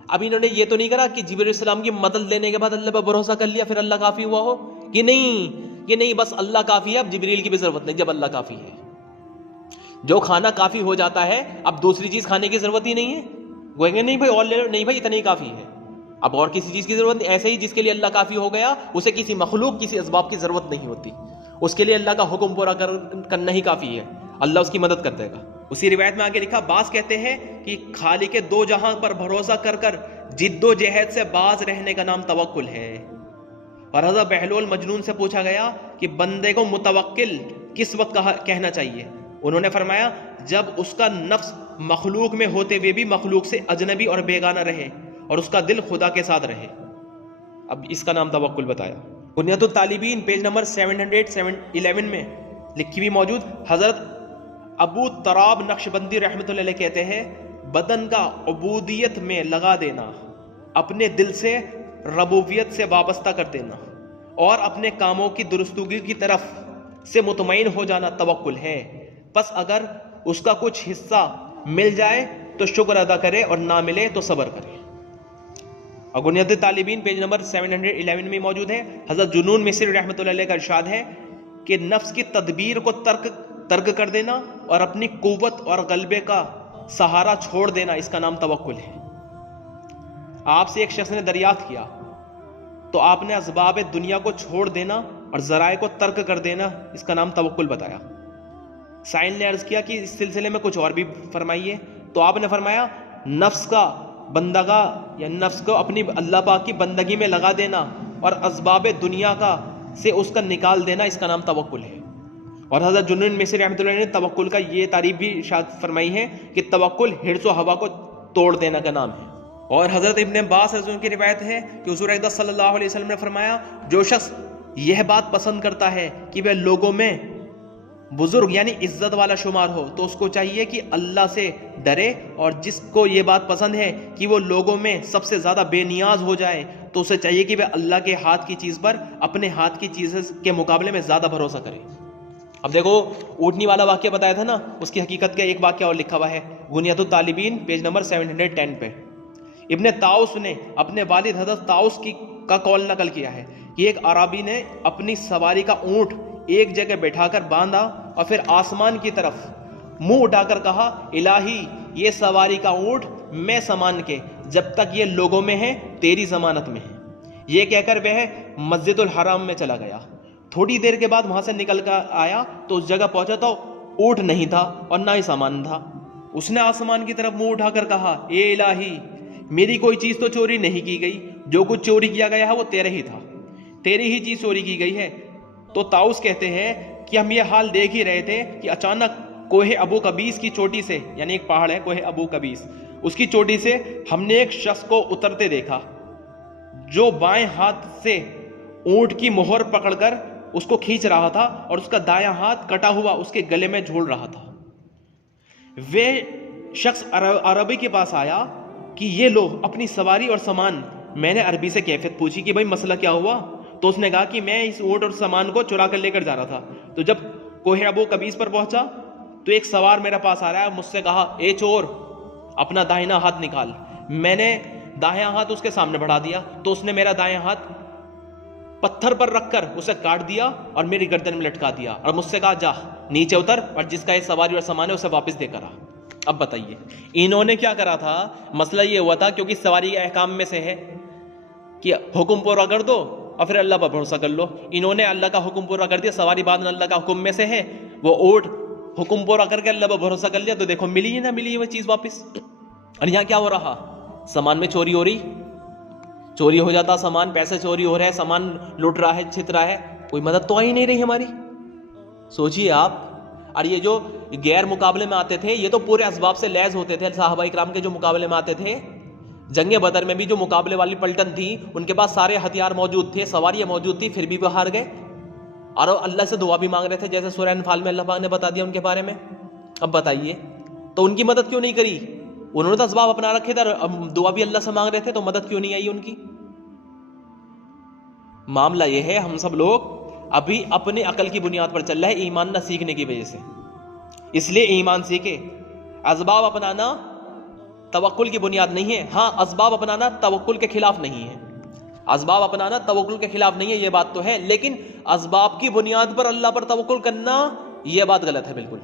اب انہوں نے یہ تو نہیں کرا کہ جبریل علیہ السلام کی مدد لینے کے بعد اللہ پہ بھروسہ کر لیا پھر اللہ کافی ہوا ہو, کہ نہیں بس اللہ کافی ہے, اب جبریل کی بھی ضرورت نہیں. جب اللہ کافی ہے, جو کھانا کافی ہو جاتا ہے اب دوسری چیز کھانے کی ضرورت ہی نہیں ہے. کہیں گے نہیں بھائی اور لے لو, نہیں بھائی اتنا ہی کافی ہے, اب اور کسی چیز کی ضرورت نہیں. ایسے ہی جس کے لیے اللہ کافی ہو گیا اسے کسی مخلوق کسی اسباب کی ضرورت نہیں ہوتی, اس کے لیے اللہ کا حکم پورا کرنا ہی کافی ہے, اللہ اس کی مدد کر دے گا. اسی روایت میں آگے لکھا بعض کہتے ہیں کہ خالق کے 2 جہاں پر بھروسہ کر جد و جہد سے باز رہنے کا نام توکل ہے. اور حضرت بہلول مجنون سے پوچھا گیا کہ بندے کو متوکل کس وقت کہنا چاہیے. انہوں نے فرمایا جب اس کا نفس مخلوق میں ہوتے ہوئے بھی مخلوق سے اجنبی اور بیگانہ رہے اور اس کا دل خدا کے ساتھ رہے. اب اس کا نام توکل بتایا. بنیاد الطالبین پیج نمبر 711 میں لکھی بھی موجود. حضرت ابو تراب نقشبندی رحمۃ اللہ علیہ کہتے ہیں بدن کا عبودیت میں لگا دینا, اپنے دل سے ربوبیت سے وابستہ کر دینا اور اپنے کاموں کی درستگی کی طرف سے مطمئن ہو جانا توکل ہے. پس اگر اس کا کچھ حصہ مل جائے تو شکر ادا کرے اور نہ ملے تو صبر کرے. اور بنیاد طالبین پیج نمبر 711 میں موجود ہے. حضرت جنون مصری رحمۃ اللہ علیہ کا ارشاد ہے کہ نفس کی تدبیر کو ترک کر دینا اور اپنی قوت اور غلبے کا سہارا چھوڑ دینا اس کا نام توکل ہے. آپ سے ایک شخص نے دریافت کیا تو آپ نے اسباب دنیا کو چھوڑ دینا اور ذرائع کو ترک کر دینا اس کا نام توکل بتایا. سائن نے عرض کیا کہ اس سلسلے میں کچھ اور بھی فرمائیے. تو آپ نے فرمایا نفس کا بندگاہ یا نفس کو اپنی اللہ پاک کی بندگی میں لگا دینا اور اسباب دنیا کا سے اس کا نکال دینا اس کا نام توکل ہے. اور حضرت جنون مصری رحمۃ اللہ نے توکل کا یہ تعریف بھی ارشاد فرمائی ہے کہ توکل حرص و ہوا کو توڑ دینا کا نام ہے. اور حضرت ابن عباس رضی اللہ عنہ کی روایت ہے کہ حضور اقدس صلی اللہ علیہ وسلم نے فرمایا جو شخص یہ بات پسند کرتا ہے کہ وہ لوگوں میں بزرگ یعنی عزت والا شمار ہو تو اس کو چاہیے کہ اللہ سے ڈرے, اور جس کو یہ بات پسند ہے کہ وہ لوگوں میں سب سے زیادہ بے نیاز ہو جائے تو اسے چاہیے کہ وہ اللہ کے ہاتھ کی چیز پر اپنے ہاتھ کی چیز کے مقابلے میں زیادہ بھروسہ کرے. اب دیکھو اونٹنی والا واقعہ بتایا تھا نا, اس کی حقیقت کا ایک واقعہ اور لکھا ہوا ہے بنیاد الطالبین پیج نمبر 710 پہ. ابن طاؤس نے اپنے والد حضرت طاؤس کا قول نقل کیا ہے کہ ایک عربی نے اپنی سواری کا اونٹ ایک جگہ بیٹھا کر باندھا اور پھر آسمان کی طرف منہ اٹھا کر کہا الہی یہ سواری کا اونٹ میں سامان کے جب تک یہ لوگوں میں ہے تیری ضمانت میں ہے. یہ کہہ کر وہ مسجد الحرام میں چلا گیا. تھوڑی دیر کے بعد وہاں سے نکل کر آیا تو اس جگہ پہنچا تو اونٹ نہیں تھا اور نہ ہی سامان تھا. اس نے آسمان کی طرف منہ اٹھا کر کہا اے الہی میری کوئی چیز تو چوری نہیں کی گئی, جو کچھ چوری کیا گیا ہے وہ تیرے ہی تھا, تیری ہی چیز چوری کی گئی ہے. تو طاؤس کہتے ہیں کہ ہم یہ حال دیکھ ہی رہے تھے کہ اچانک کوہ ابو قبیس کی چوٹی سے, یعنی ایک پہاڑ ہے کوہ ابو قبیس, اس کی چوٹی سے ہم نے ایک شخص کو اترتے دیکھا جو بائیں ہاتھ سے اونٹ کی مہر پکڑ کر اس کو کھینچ رہا تھا اور اس کا دایاں ہاتھ کٹا ہوا اس کے گلے میں جھول رہا تھا. وہ شخص عربی کے پاس آیا کہ یہ لو اپنی سواری اور سامان. میں نے عربی سے کیفیت پوچھی کہ بھائی مسئلہ کیا ہوا, تو اس نے کہا کہ میں اس اونٹ اور سامان کو چرا کر لے کر جا رہا تھا. تو جب کوہ ابو قبیس پر پہنچا تو ایک سوار میرے پاس آ رہا ہے, مجھ سے کہا اے چور اپنا داہنا ہاتھ نکال. میں نے دایاں ہاتھ اس کے سامنے بڑھا دیا تو اس نے میرا دایاں ہاتھ پتھر پر رکھ کر اسے کاٹ دیا اور میری گردن میں لٹکا دیا اور مجھ سے کہا جا نیچے اتر اور جس کا یہ سواری اور سامان ہے اسے واپس دے کر آ. اب بتائیے انہوں نے کیا کرا تھا؟ مسئلہ یہ ہوا تھا کیونکہ سواری کے احکام میں سے ہے کہ حکم پورا کر دو اور پھر اللہ پر بھروسہ کر لو. انہوں نے اللہ کا حکم پورا کر دیا, سواری بعد میں اللہ کا حکم میں سے ہے, وہ اونٹ حکم پورا کر کے اللہ پر بھروسہ کر لیا تو دیکھو ملی ہی نہ ملی وہ چیز واپس. اور یہاں کیا ہو رہا؟ سامان میں چوری ہو رہی, چوری ہو جاتا سامان, پیسے چوری ہو رہے ہیں, سامان لوٹ رہا ہے, چھت رہا ہے, کوئی مدد تو آ ہی نہیں رہی ہماری. سوچئے آپ. اور یہ جو غیر مقابلے میں آتے تھے یہ تو پورے اسباب سے لیز ہوتے تھے. صحابہ اکرام کے جو مقابلے میں آتے تھے, جنگ بدر میں بھی جو مقابلے والی پلٹن تھی ان کے پاس سارے ہتھیار موجود تھے, سواریاں موجود تھی, پھر بھی وہ ہار گئے اور اللہ سے دعا بھی مانگ رہے تھے جیسے سورہ انفال میں اللہ پاک نے بتا دیا ان کے بارے میں. اب بتائیے تو ان کی مدد کیوں نہیں کری؟ انہوں نے تو اسباب اپنا رکھے تھے, دعا بھی اللہ سے مانگ رہے تھے, تو مدد کیوں نہیں آئی ان کی؟ معاملہ یہ ہے ہم سب لوگ ابھی اپنے عقل کی بنیاد پر چل رہے ہیں, ایمان نہ سیکھنے کی وجہ سے. اس لیے ایمان سیکھے. اسباب اپنانا توکل کی بنیاد نہیں ہے. ہاں اسباب اپنانا توکل کے خلاف نہیں ہے, اسباب اپنانا توکل کے خلاف نہیں ہے, یہ بات تو ہے, لیکن اسباب کی بنیاد پر اللہ پر توکل کرنا یہ بات غلط ہے بالکل.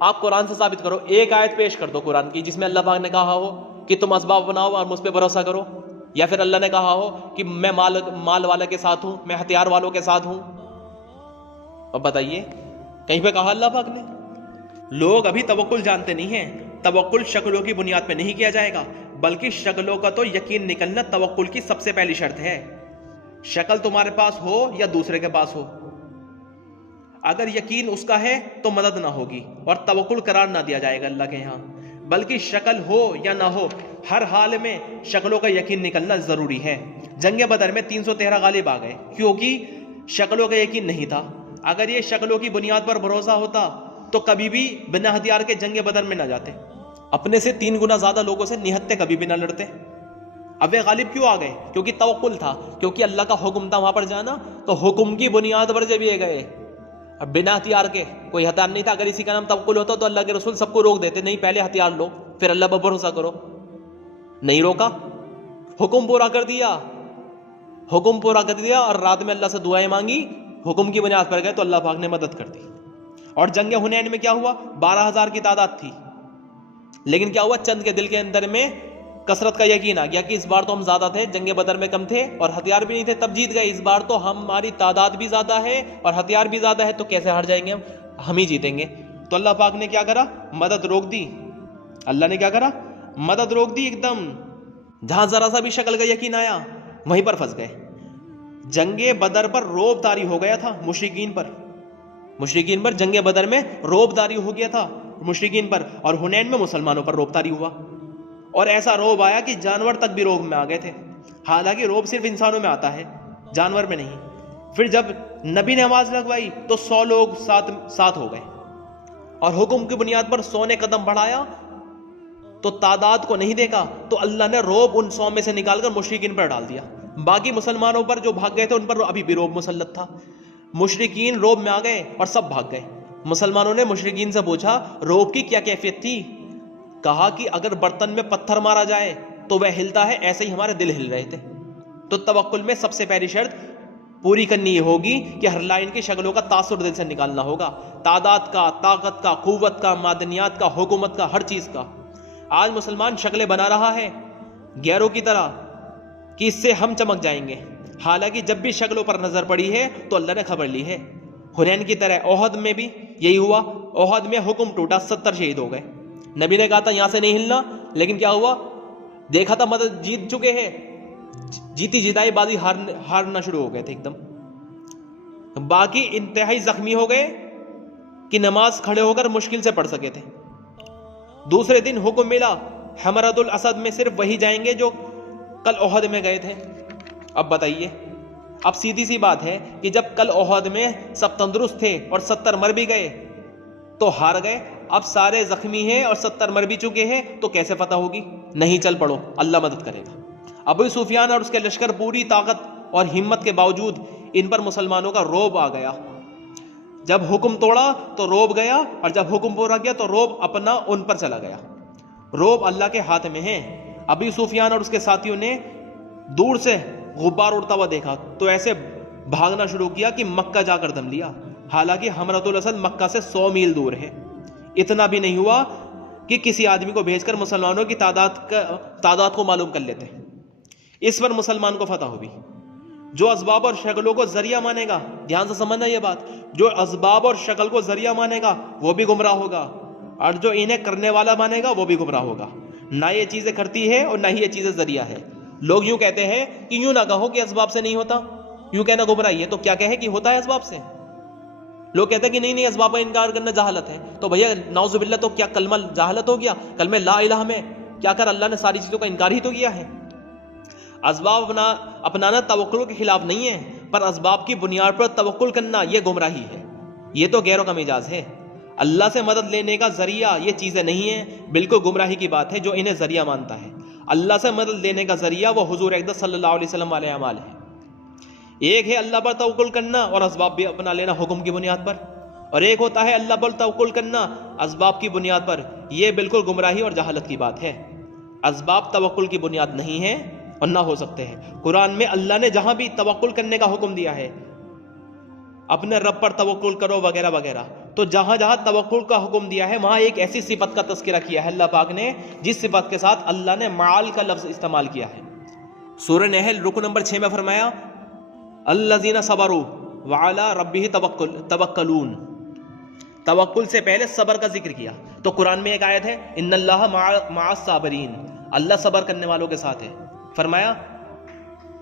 آپ قرآن سے ثابت کرو, ایک آیت پیش کر دو قرآن کی جس میں اللہ پاک نے کہا ہو کہ تم اسباب بناؤ اور مجھ پہ بھروسہ کرو, یا پھر اللہ نے کہا ہو کہ میں مال والے کے ساتھ ہوں, میں ہتھیار والوں کے ساتھ ہوں. اب بتائیے کہیں پہ کہا اللہ پاک نے؟ لوگ ابھی توکل جانتے نہیں ہیں. توکل شکلوں کی بنیاد پہ نہیں کیا جائے گا, بلکہ شکلوں کا تو یقین نکلنا توکل کی سب سے پہلی شرط ہے. شکل تمہارے پاس ہو یا دوسرے کے پاس ہو, اگر یقین اس کا ہے تو مدد نہ ہوگی اور توکل قرار نہ دیا جائے گا اللہ کے یہاں. بلکہ شکل ہو یا نہ ہو, ہر حال میں شکلوں کا یقین نکلنا ضروری ہے. جنگ بدر میں 313 غالب آ گئے کیونکہ شکلوں کا یقین نہیں تھا. اگر یہ شکلوں کی بنیاد پر بھروسہ ہوتا تو کبھی بھی بنا ہتھیار کے جنگ بدر میں نہ جاتے, اپنے سے 3 گنا زیادہ لوگوں سے نہتے کبھی بھی نہ لڑتے. اب وہ غالب کیوں آ گئے؟ کیونکہ توکل تھا, کیونکہ اللہ کا حکم تھا وہاں پر جانا, تو حکم کی بنیاد پر جب یہ گئے. اب بنا ہتھیار کے, کوئی ہتھیار نہیں تھا, اگر اسی کا نام توکل ہوتا تو اللہ کے رسول سب کو روک دیتے, نہیں پہلے ہتھیار لو پھر اللہ پر بھروسہ کرو. نہیں روکا, حکم پورا کر دیا, حکم پورا کر دیا اور رات میں اللہ سے دعائیں مانگی, حکم کی بنیاد پر گئے تو اللہ پاک نے مدد کر دی. اور جنگ حنین میں کیا ہوا؟ 12,000 کی تعداد تھی, لیکن کیا ہوا؟ چند کے دل کے اندر میں کثرت کا یقین آ گیا کہ اس بار تو ہم زیادہ تھے, جنگ بدر میں کم تھے اور ہتھیار بھی نہیں تھے تب جیت گئے, اس بار تو ہماری تعداد بھی زیادہ ہے اور ہتھیار بھی زیادہ ہے, تو کیسے ہار جائیں گے ہم ہی جیتیں گے. تو اللہ پاک نے کیا کرا؟ مدد روک دی. اللہ نے کیا کرا؟ مدد روک دی ایک دم. جہاں ذرا سا بھی شکل کا یقین آیا وہیں پر پھنس گئے. جنگ بدر پر روب طاری ہو گیا تھا مشرکین پر جنگ بدر میں روب طاری ہو گیا تھا مشرکین پر, اور حنین میں مسلمانوں پر روب طاری ہوا, اور ایسا روب آیا کہ جانور تک بھی روب میں آ گئے تھے. حالانکہ روب صرف انسانوں میں آتا ہے, جانور میں نہیں. پھر جب نبی نے آواز لگوائی تو 100 لوگ ساتھ ہو گئے, اور حکم کی بنیاد پر 100 نے قدم بڑھایا تو تعداد کو نہیں دیکھا, تو اللہ نے روب ان 100 میں سے نکال کر مشرکین پر ڈال دیا. باقی مسلمانوں پر جو بھاگ گئے تھے ان پر ابھی بھی روب مسلط تھا. مشرکین روب میں آ گئے اور سب بھاگ گئے. مسلمانوں نے مشرکین سے پوچھا روب کی کیا کیفیت تھی؟ کہا کہ اگر برتن میں پتھر مارا جائے تو وہ ہلتا ہے, ایسے ہی ہمارے دل ہل رہے تھے. تو توکل میں سب سے پہلی شرط پوری کرنی یہ ہوگی کہ ہر لائن کی شکلوں کا تاثر دل سے نکالنا ہوگا, تعداد کا, طاقت کا, قوت کا, معدنیات کا, حکومت کا, ہر چیز کا. آج مسلمان شکلیں بنا رہا ہے غیروں کی طرح کہ اس سے ہم چمک جائیں گے، حالانکہ جب بھی شکلوں پر نظر پڑی ہے تو اللہ نے خبر لی ہے۔ حنین کی طرح احد میں بھی یہی ہوا، احد میں حکم ٹوٹا، 70 شہید ہو گئے۔ نبی نے کہا تھا یہاں سے نہیں ہلنا، لیکن کیا ہوا؟ دیکھا تھا مدد جیت چکے ہیں، جیتی جتائی بازی ہارنا شروع ہو گئے تھے ایک دم۔ باقی انتہائی زخمی ہو گئے کہ نماز کھڑے ہو کر مشکل سے پڑھ سکے تھے۔ دوسرے دن حکم ملا حمرۃ الاسد میں صرف وہی جائیں گے جو کل احد میں گئے تھے۔ اب بتائیے، اب سیدھی سی بات ہے کہ جب کل احد میں سب تندرست تھے اور 70 مر بھی گئے تو ہار گئے، اب سارے زخمی ہیں اور 70 مر بھی چکے ہیں تو کیسے فتح ہوگی؟ نہیں، چل پڑو، اللہ مدد کرے گا۔ ابو سفیان اور اس کے لشکر پوری طاقت اور ہمت کے باوجود ان پر مسلمانوں کا روب آ گیا۔ جب حکم توڑا تو روب گیا، اور جب حکم پورا کیا تو روب اپنا ان پر چلا گیا۔ روب اللہ کے ہاتھ میں ہے۔ ابو سفیان اور اس کے ساتھیوں نے دور سے غبار اڑتا ہوا دیکھا تو ایسے بھاگنا شروع کیا کہ مکہ جا کر دم لیا، حالانکہ حمرۃ الاسد مکہ سے 100 میل دور ہے۔ اتنا بھی نہیں ہوا کہ کسی آدمی کو بھیج کر مسلمانوں کی تعداد کو معلوم کر لیتے۔ اس پر مسلمان کو فتح ہوئی۔ جو اسباب اور شکلوں کو ذریعہ مانے گا، دھیان سے سمجھنا یہ بات، جو اسباب اور شکل کو ذریعہ مانے گا وہ بھی گمراہ ہوگا، اور جو انہیں کرنے والا مانے گا وہ بھی گمراہ ہوگا۔ نہ یہ چیزیں کرتی ہے اور نہ ہی یہ چیزیں ذریعہ ہے۔ لوگ یوں کہتے ہیں کہ یوں نہ کہو کہ اسباب سے نہیں ہوتا، یوں کہنا گمراہی ہے، تو کیا کہے کہ ہوتا ہے اسباب سے؟ لوگ کہتے ہیں کہ نہیں اسباب کا انکار کرنا جہالت ہے، تو بھیا نعوذ باللہ، تو کیا کلمہ جہالت ہو گیا؟ کلمہ لا الہ میں کیا کر اللہ نے ساری چیزوں کا انکار ہی تو کیا ہے۔ اسباب اپنانا توکل کے خلاف نہیں ہے، پر اسباب کی بنیاد پر توکل کرنا یہ گمراہی ہے، یہ تو غیروں کا مزاج ہے۔ اللہ سے مدد لینے کا ذریعہ یہ چیزیں نہیں ہیں، بالکل گمراہی کی بات ہے جو انہیں ذریعہ مانتا ہے۔ اللہ سے مدد لینے کا ذریعہ وہ حضور اقدس صلی اللہ علیہ وسلم والے اعمال ہے۔ ایک ہے اللہ پر توکل کرنا اور اسباب بھی اپنا لینا حکم کی بنیاد پر، اور ایک ہوتا ہے اللہ پر توکل کرنا اسباب کی بنیاد پر۔ یہ بالکل گمراہی اور جہالت کی بات ہے۔ اسباب توکل کی بنیاد نہیں ہے اور نہ ہو سکتے ہیں۔ قرآن میں اللہ نے جہاں بھی توکل کرنے کا حکم دیا ہے، اپنے رب پر توکل کرو وغیرہ وغیرہ، تو جہاں جہاں توکل کا حکم دیا ہے وہاں ایک ایسی صفت کا تذکرہ کیا ہے اللہ پاک نے جس صفت کے ساتھ اللہ نے معال کا لفظ استعمال کیا ہے۔ سورہ نحل رکو نمبر 6 میں فرمایا الذین صبروا وعلی ربہم توکلون۔ توکل سے پہلے صبر کا ذکر کیا۔ تو قرآن میں ایک آیت ہے ان اللہ مع الصابرین، اللہ صبر کرنے والوں کے ساتھ ہے۔ فرمایا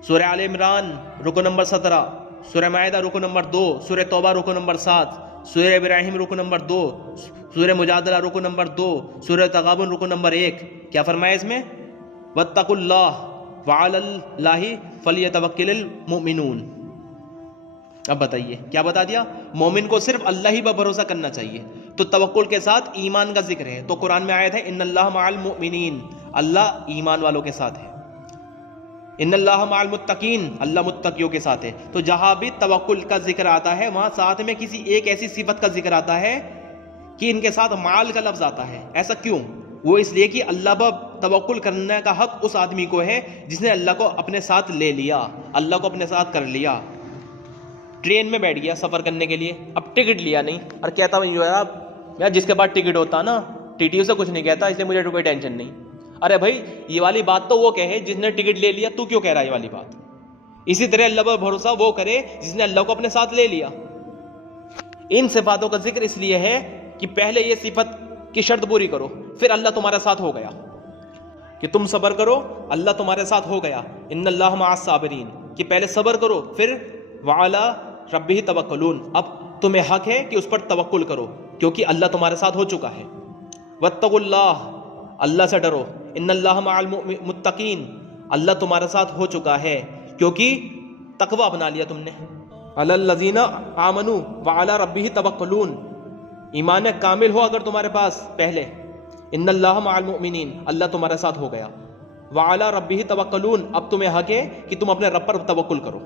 سورہ آل عمران رکو نمبر 17، سورہ مائدہ رکو نمبر 2، سورہ توبہ رکو نمبر 7، سورہ ابراہیم رکو نمبر 2، سورہ مجادلہ رکو نمبر 2، سورہ تغابن رکو نمبر 1۔ کیا فرمایا اس میں؟ واتقوا اللہ وعلی اللہ فلیتوکل المؤمنون۔ اب بتائیے کیا بتا دیا؟ مومن کو صرف اللہ ہی پر بھروسہ کرنا چاہیے۔ تو توکل کے ساتھ ایمان کا ذکر ہے، تو قرآن میں آیت ہے ان اللہ مع المؤمنین، اللہ ایمان والوں کے ساتھ ہے۔ ان اللہ مع المتقین، اللہ متقیوں کے ساتھ ہے۔ تو جہاں بھی توکل کا ذکر آتا ہے وہاں ساتھ میں کسی ایک ایسی صفت کا ذکر آتا ہے کہ ان کے ساتھ مال کا لفظ آتا ہے۔ ایسا کیوں؟ وہ اس لیے کہ اللہ پر توکل کرنے کا حق اس آدمی کو ہے جس نے اللہ کو اپنے ساتھ لے لیا، اللہ کو اپنے ساتھ کر لیا۔ ٹرین میں بیٹھ گیا سفر کرنے کے لیے، اب ٹکٹ لیا نہیں، اور کہتا ہوں یار جس کے بعد ٹکٹ ہوتا نا ٹی ٹی او سے کچھ نہیں کہتا، اس لیے مجھے کوئی ٹینشن نہیں۔ ارے بھائی یہ والی بات تو وہ کہے جس نے ٹکٹ لے لیا، تو کیوں کہہ رہا ہے یہ والی بات؟ اسی طرح اللہ پر بھروسہ وہ کرے جس نے اللہ کو اپنے ساتھ لے لیا۔ ان صفاتوں کا ذکر اس لیے ہے کہ پہلے یہ صفت کی شرط پوری کرو، پھر اللہ تمہارے ساتھ ہو گیا، کہ تم صبر کرو اللہ تمہارے ساتھ ہو گیا۔ ان اللہ مع الصابرین، کہ پہلے صبر کرو پھر وعلی ربہ توکلون، اب تمہیں حق ہے کہ اس پر توکل کرو کیونکہ اللہ تمہارے ساتھ ہو چکا ہے۔ واتقوا اللہ، اللہ سے ڈرو۔ ان اللہ مع المتقین، اللہ تمہارے ساتھ ہو چکا ہے کیونکہ تقوی اپنا لیا تم نے۔ علی الذین آمنوا وعلی ربہ توکلون، ایمان کامل ہو اگر تمہارے پاس پہلے، ان اللہ مع المؤمنین، اللہ تمہارے ساتھ ہو گیا۔ وعلی ربہ توکلون، اب تمہیں حق ہے کہ تم اپنے رب پر توکل کرو۔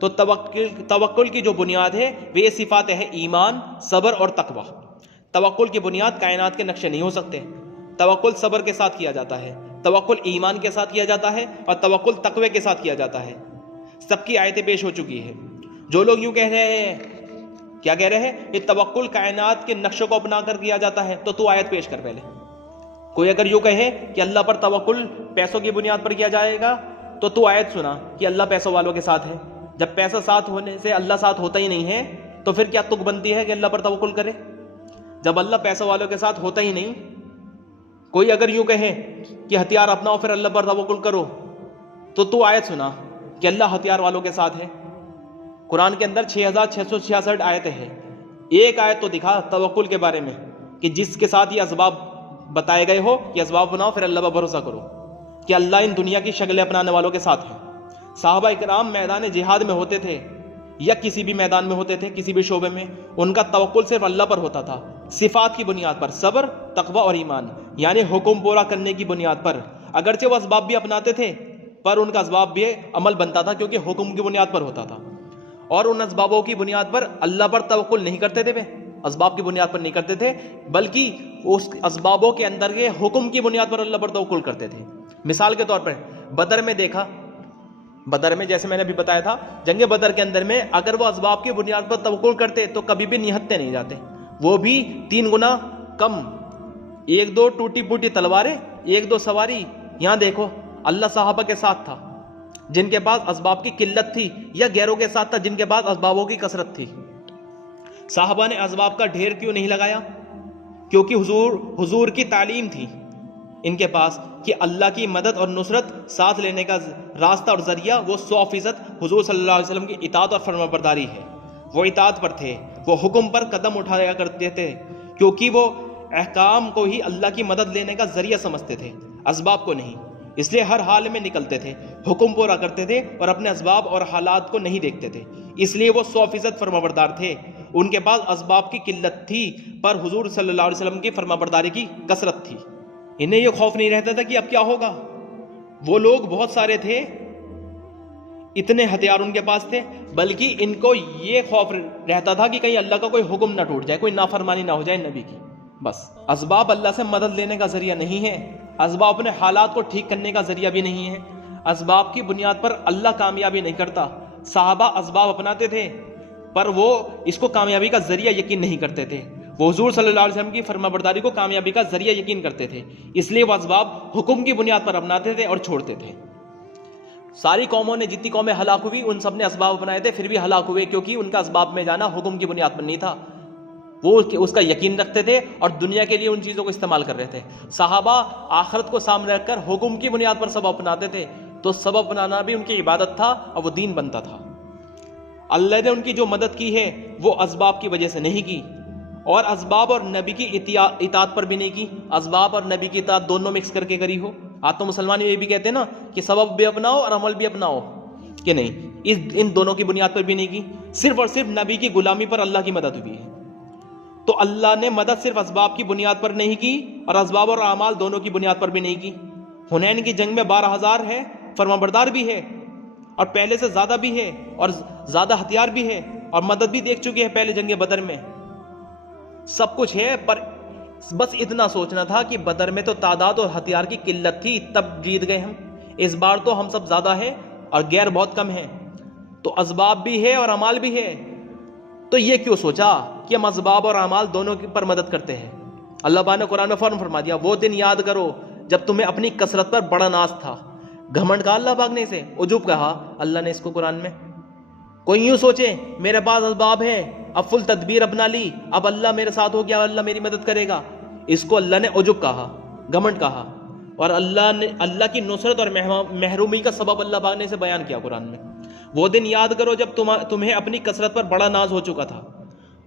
تو توکل کی جو بنیاد ہے وہ یہ صفات ہے ایمان، صبر اور تقوی۔ توکل کی بنیاد کائنات کے نقشے نہیں ہو سکتے۔ توکل صبر کے ساتھ کیا جاتا ہے، توکل ایمان کے ساتھ کیا جاتا ہے، اور توکل تقوی کے ساتھ کیا جاتا ہے۔ سب کی آیتیں پیش ہو چکی ہے۔ جو لوگ یوں کہہ رہے ہیں، کیا کہہ رہے ہیں؟ یہ توکل کائنات کے نقشوں کو اپنا کر کیا جاتا ہے، تو آیت پیش کر پہلے۔ کوئی اگر یوں کہے کہ اللہ پر توکل پیسوں کی بنیاد پر کیا جائے گا تو تو آیت سنا کہ اللہ پیسوں والوں کے ساتھ ہے. جب پیسہ ساتھ ہونے سے اللہ ساتھ ہوتا ہی نہیں ہے تو پھر کیا تک بنتی ہے کہ اللہ پر توکل کرے؟ جب اللہ پیسوں والوں کے ساتھ ہوتا ہی نہیں، کوئی اگر یوں کہے کہ ہتھیار اپناؤ پھر اللہ پر توکل کرو، تو آیت سنا کہ اللہ ہتھیار والوں کے ساتھ ہے. قرآن کے اندر 6666 آیتیں ہیں. ایک آیت تو دکھا توکل کے بارے میں کہ جس کے ساتھ یہ اسباب بتائے گئے ہو کہ اسباب بناؤ پھر اللہ پر بھروسہ کرو، کہ اللہ ان دنیا کی شکلیں اپنانے والوں کے ساتھ ہیں. صحابہ اکرام میدان جہاد میں ہوتے تھے یا کسی بھی میدان میں ہوتے تھے، کسی بھی شعبے میں، ان کا توکل صرف اللہ پر ہوتا تھا، صفات کی بنیاد پر، صبر، تقوی اور ایمان، یعنی حکم پورا کرنے کی بنیاد پر. اگرچہ وہ اسباب بھی اپناتے تھے پر ان کا اسباب بھی عمل بنتا تھا کیونکہ حکم کی بنیاد پر ہوتا تھا. اور ان اسبابوں کی بنیاد پر اللہ پر توکل نہیں کرتے تھے، اسباب کی بنیاد پر نہیں کرتے تھے، بلکہ اس اسبابوں کے اندر کے حکم کی بنیاد پر اللہ پر توکل کرتے تھے. مثال کے طور پر بدر میں دیکھا، بدر میں جیسے میں نے ابھی بتایا تھا، جنگ بدر کے اندر میں اگر وہ اسباب کی بنیاد پر توکل کرتے تو کبھی بھی نہتے نہیں جاتے، وہ بھی 3 گنا کم، 1-2 ٹوٹی پوٹی تلواریں، 1-2 سواری. یہاں دیکھو اللہ صحابہ کے ساتھ تھا جن کے پاس اسباب کی قلت تھی، یا غیروں کے ساتھ تھا جن کے پاس اسبابوں کی کثرت تھی. صحابہ نے اسباب کا ڈھیر کیوں نہیں لگایا؟ کیونکہ حضور کی تعلیم تھی ان کے پاس کہ اللہ کی مدد اور نصرت ساتھ لینے کا راستہ اور ذریعہ وہ 100% حضور صلی اللہ علیہ وسلم کی اطاعت اور فرما برداری ہے. وہ اطاعت پر تھے، وہ حکم پر قدم اٹھایا کرتے تھے کیونکہ وہ احکام کو ہی اللہ کی مدد لینے کا ذریعہ سمجھتے تھے، اسباب کو نہیں. اس لیے ہر حال میں نکلتے تھے، حکم پورا کرتے تھے اور اپنے اسباب اور حالات کو نہیں دیکھتے تھے. اس لیے وہ 100% فرمانبردار تھے. ان کے پاس اسباب کی قلت تھی پر حضور صلی اللہ علیہ وسلم کی فرمانبرداری کی کثرت تھی. انہیں یہ خوف نہیں رہتا تھا کہ اب کیا ہوگا. وہ لوگ بہت سارے تھے، اتنے ہتھیار ان کے پاس تھے، بلکہ ان کو یہ خوف رہتا تھا کہ کہیں اللہ کا کوئی حکم نہ ٹوٹ جائے، کوئی نافرمانی نہ ہو جائے نبی کی. بس اسباب اللہ سے مدد لینے کا ذریعہ نہیں ہے، اسباب اپنے حالات کو ٹھیک کرنے کا ذریعہ بھی نہیں ہے. اسباب کی بنیاد پر اللہ کامیابی نہیں کرتا. صحابہ اسباب اپناتے تھے پر وہ اس کو کامیابی کا ذریعہ یقین نہیں کرتے تھے. وہ حضور صلی اللہ علیہ وسلم کی فرمانبرداری کو کامیابی کا ذریعہ یقین کرتے تھے، اس لیے وہ اسباب حکم کی بنیاد پر اپناتے تھے اور چھوڑتے تھے. ساری قوموں نے، جتنی قومیں ہلاک ہوئی، ان سب نے اسباب اپنائے تھے پھر بھی ہلاک ہوئے، کیونکہ ان کا اسباب میں جانا حکم کی بنیاد پر نہیں تھا. وہ اس کا یقین رکھتے تھے اور دنیا کے لیے ان چیزوں کو استعمال کر رہے تھے. صحابہ آخرت کو سامنے رکھ کر حکم کی بنیاد پر سبب اپناتے تھے، تو سبب اپنانا بھی ان کی عبادت تھا اور وہ دین بنتا تھا. اللہ نے ان کی جو مدد کی ہے وہ اسباب کی وجہ سے نہیں کی، اور اسباب اور نبی کی اطاعت پر بھی نہیں کی. اسباب اور نبی کی اطاعت دونوں مکس کر کے کری ہو. آج تو مسلمان یہ بھی کہتے ہیں نا کہ سبب بھی اپناؤ اور عمل بھی اپناؤ، کہ نہیں، ان دونوں کی بنیاد پر بھی نہیں کی. صرف اور صرف نبی کی غلامی پر اللہ کی مدد ہوئی ہے. تو اللہ نے مدد صرف اسباب کی بنیاد پر نہیں کی اور اسباب اور اعمال دونوں کی بنیاد پر بھی نہیں کی. حنین کی جنگ میں 12,000 ہے، فرمانبردار بھی ہے اور پہلے سے زیادہ بھی ہے اور زیادہ ہتھیار بھی ہے اور مدد بھی دیکھ چکے ہیں پہلے جنگ بدر میں. سب کچھ ہے، پر بس اتنا سوچنا تھا کہ بدر میں تو تعداد اور ہتھیار کی قلت تھی، تب جیت گئے ہم. اس بار تو ہم سب زیادہ ہیں اور غیر بہت کم ہیں، تو اسباب بھی ہے اور اعمال بھی ہے. تو یہ کیوں سوچا کہ ہم اسباب اور اعمال دونوں پر مدد کرتے ہیں؟ اللہ پاک نے قرآن میں فوراً فرما دیا، وہ دن یاد کرو جب تمہیں اپنی کثرت پر بڑا ناز تھا. گھمنڈ کہا اللہ پاک نے اسے، عجب کہا اللہ نے اس کو قرآن میں. کوئی یوں سوچے میرے پاس اسباب ہے، اب فل تدبیر اپنا لی، اب اللہ میرے ساتھ ہو گیا، اللہ میری مدد کرے گا، اس کو اللہ نے عجب کہا، گھمنڈ کہا. اور اللہ کی نصرت اور محرومی کا سبب اللہ پاک نے اسے بیان کیا قرآن میں. وہ دن یاد کرو جب تمہیں اپنی کثرت پر بڑا ناز ہو چکا تھا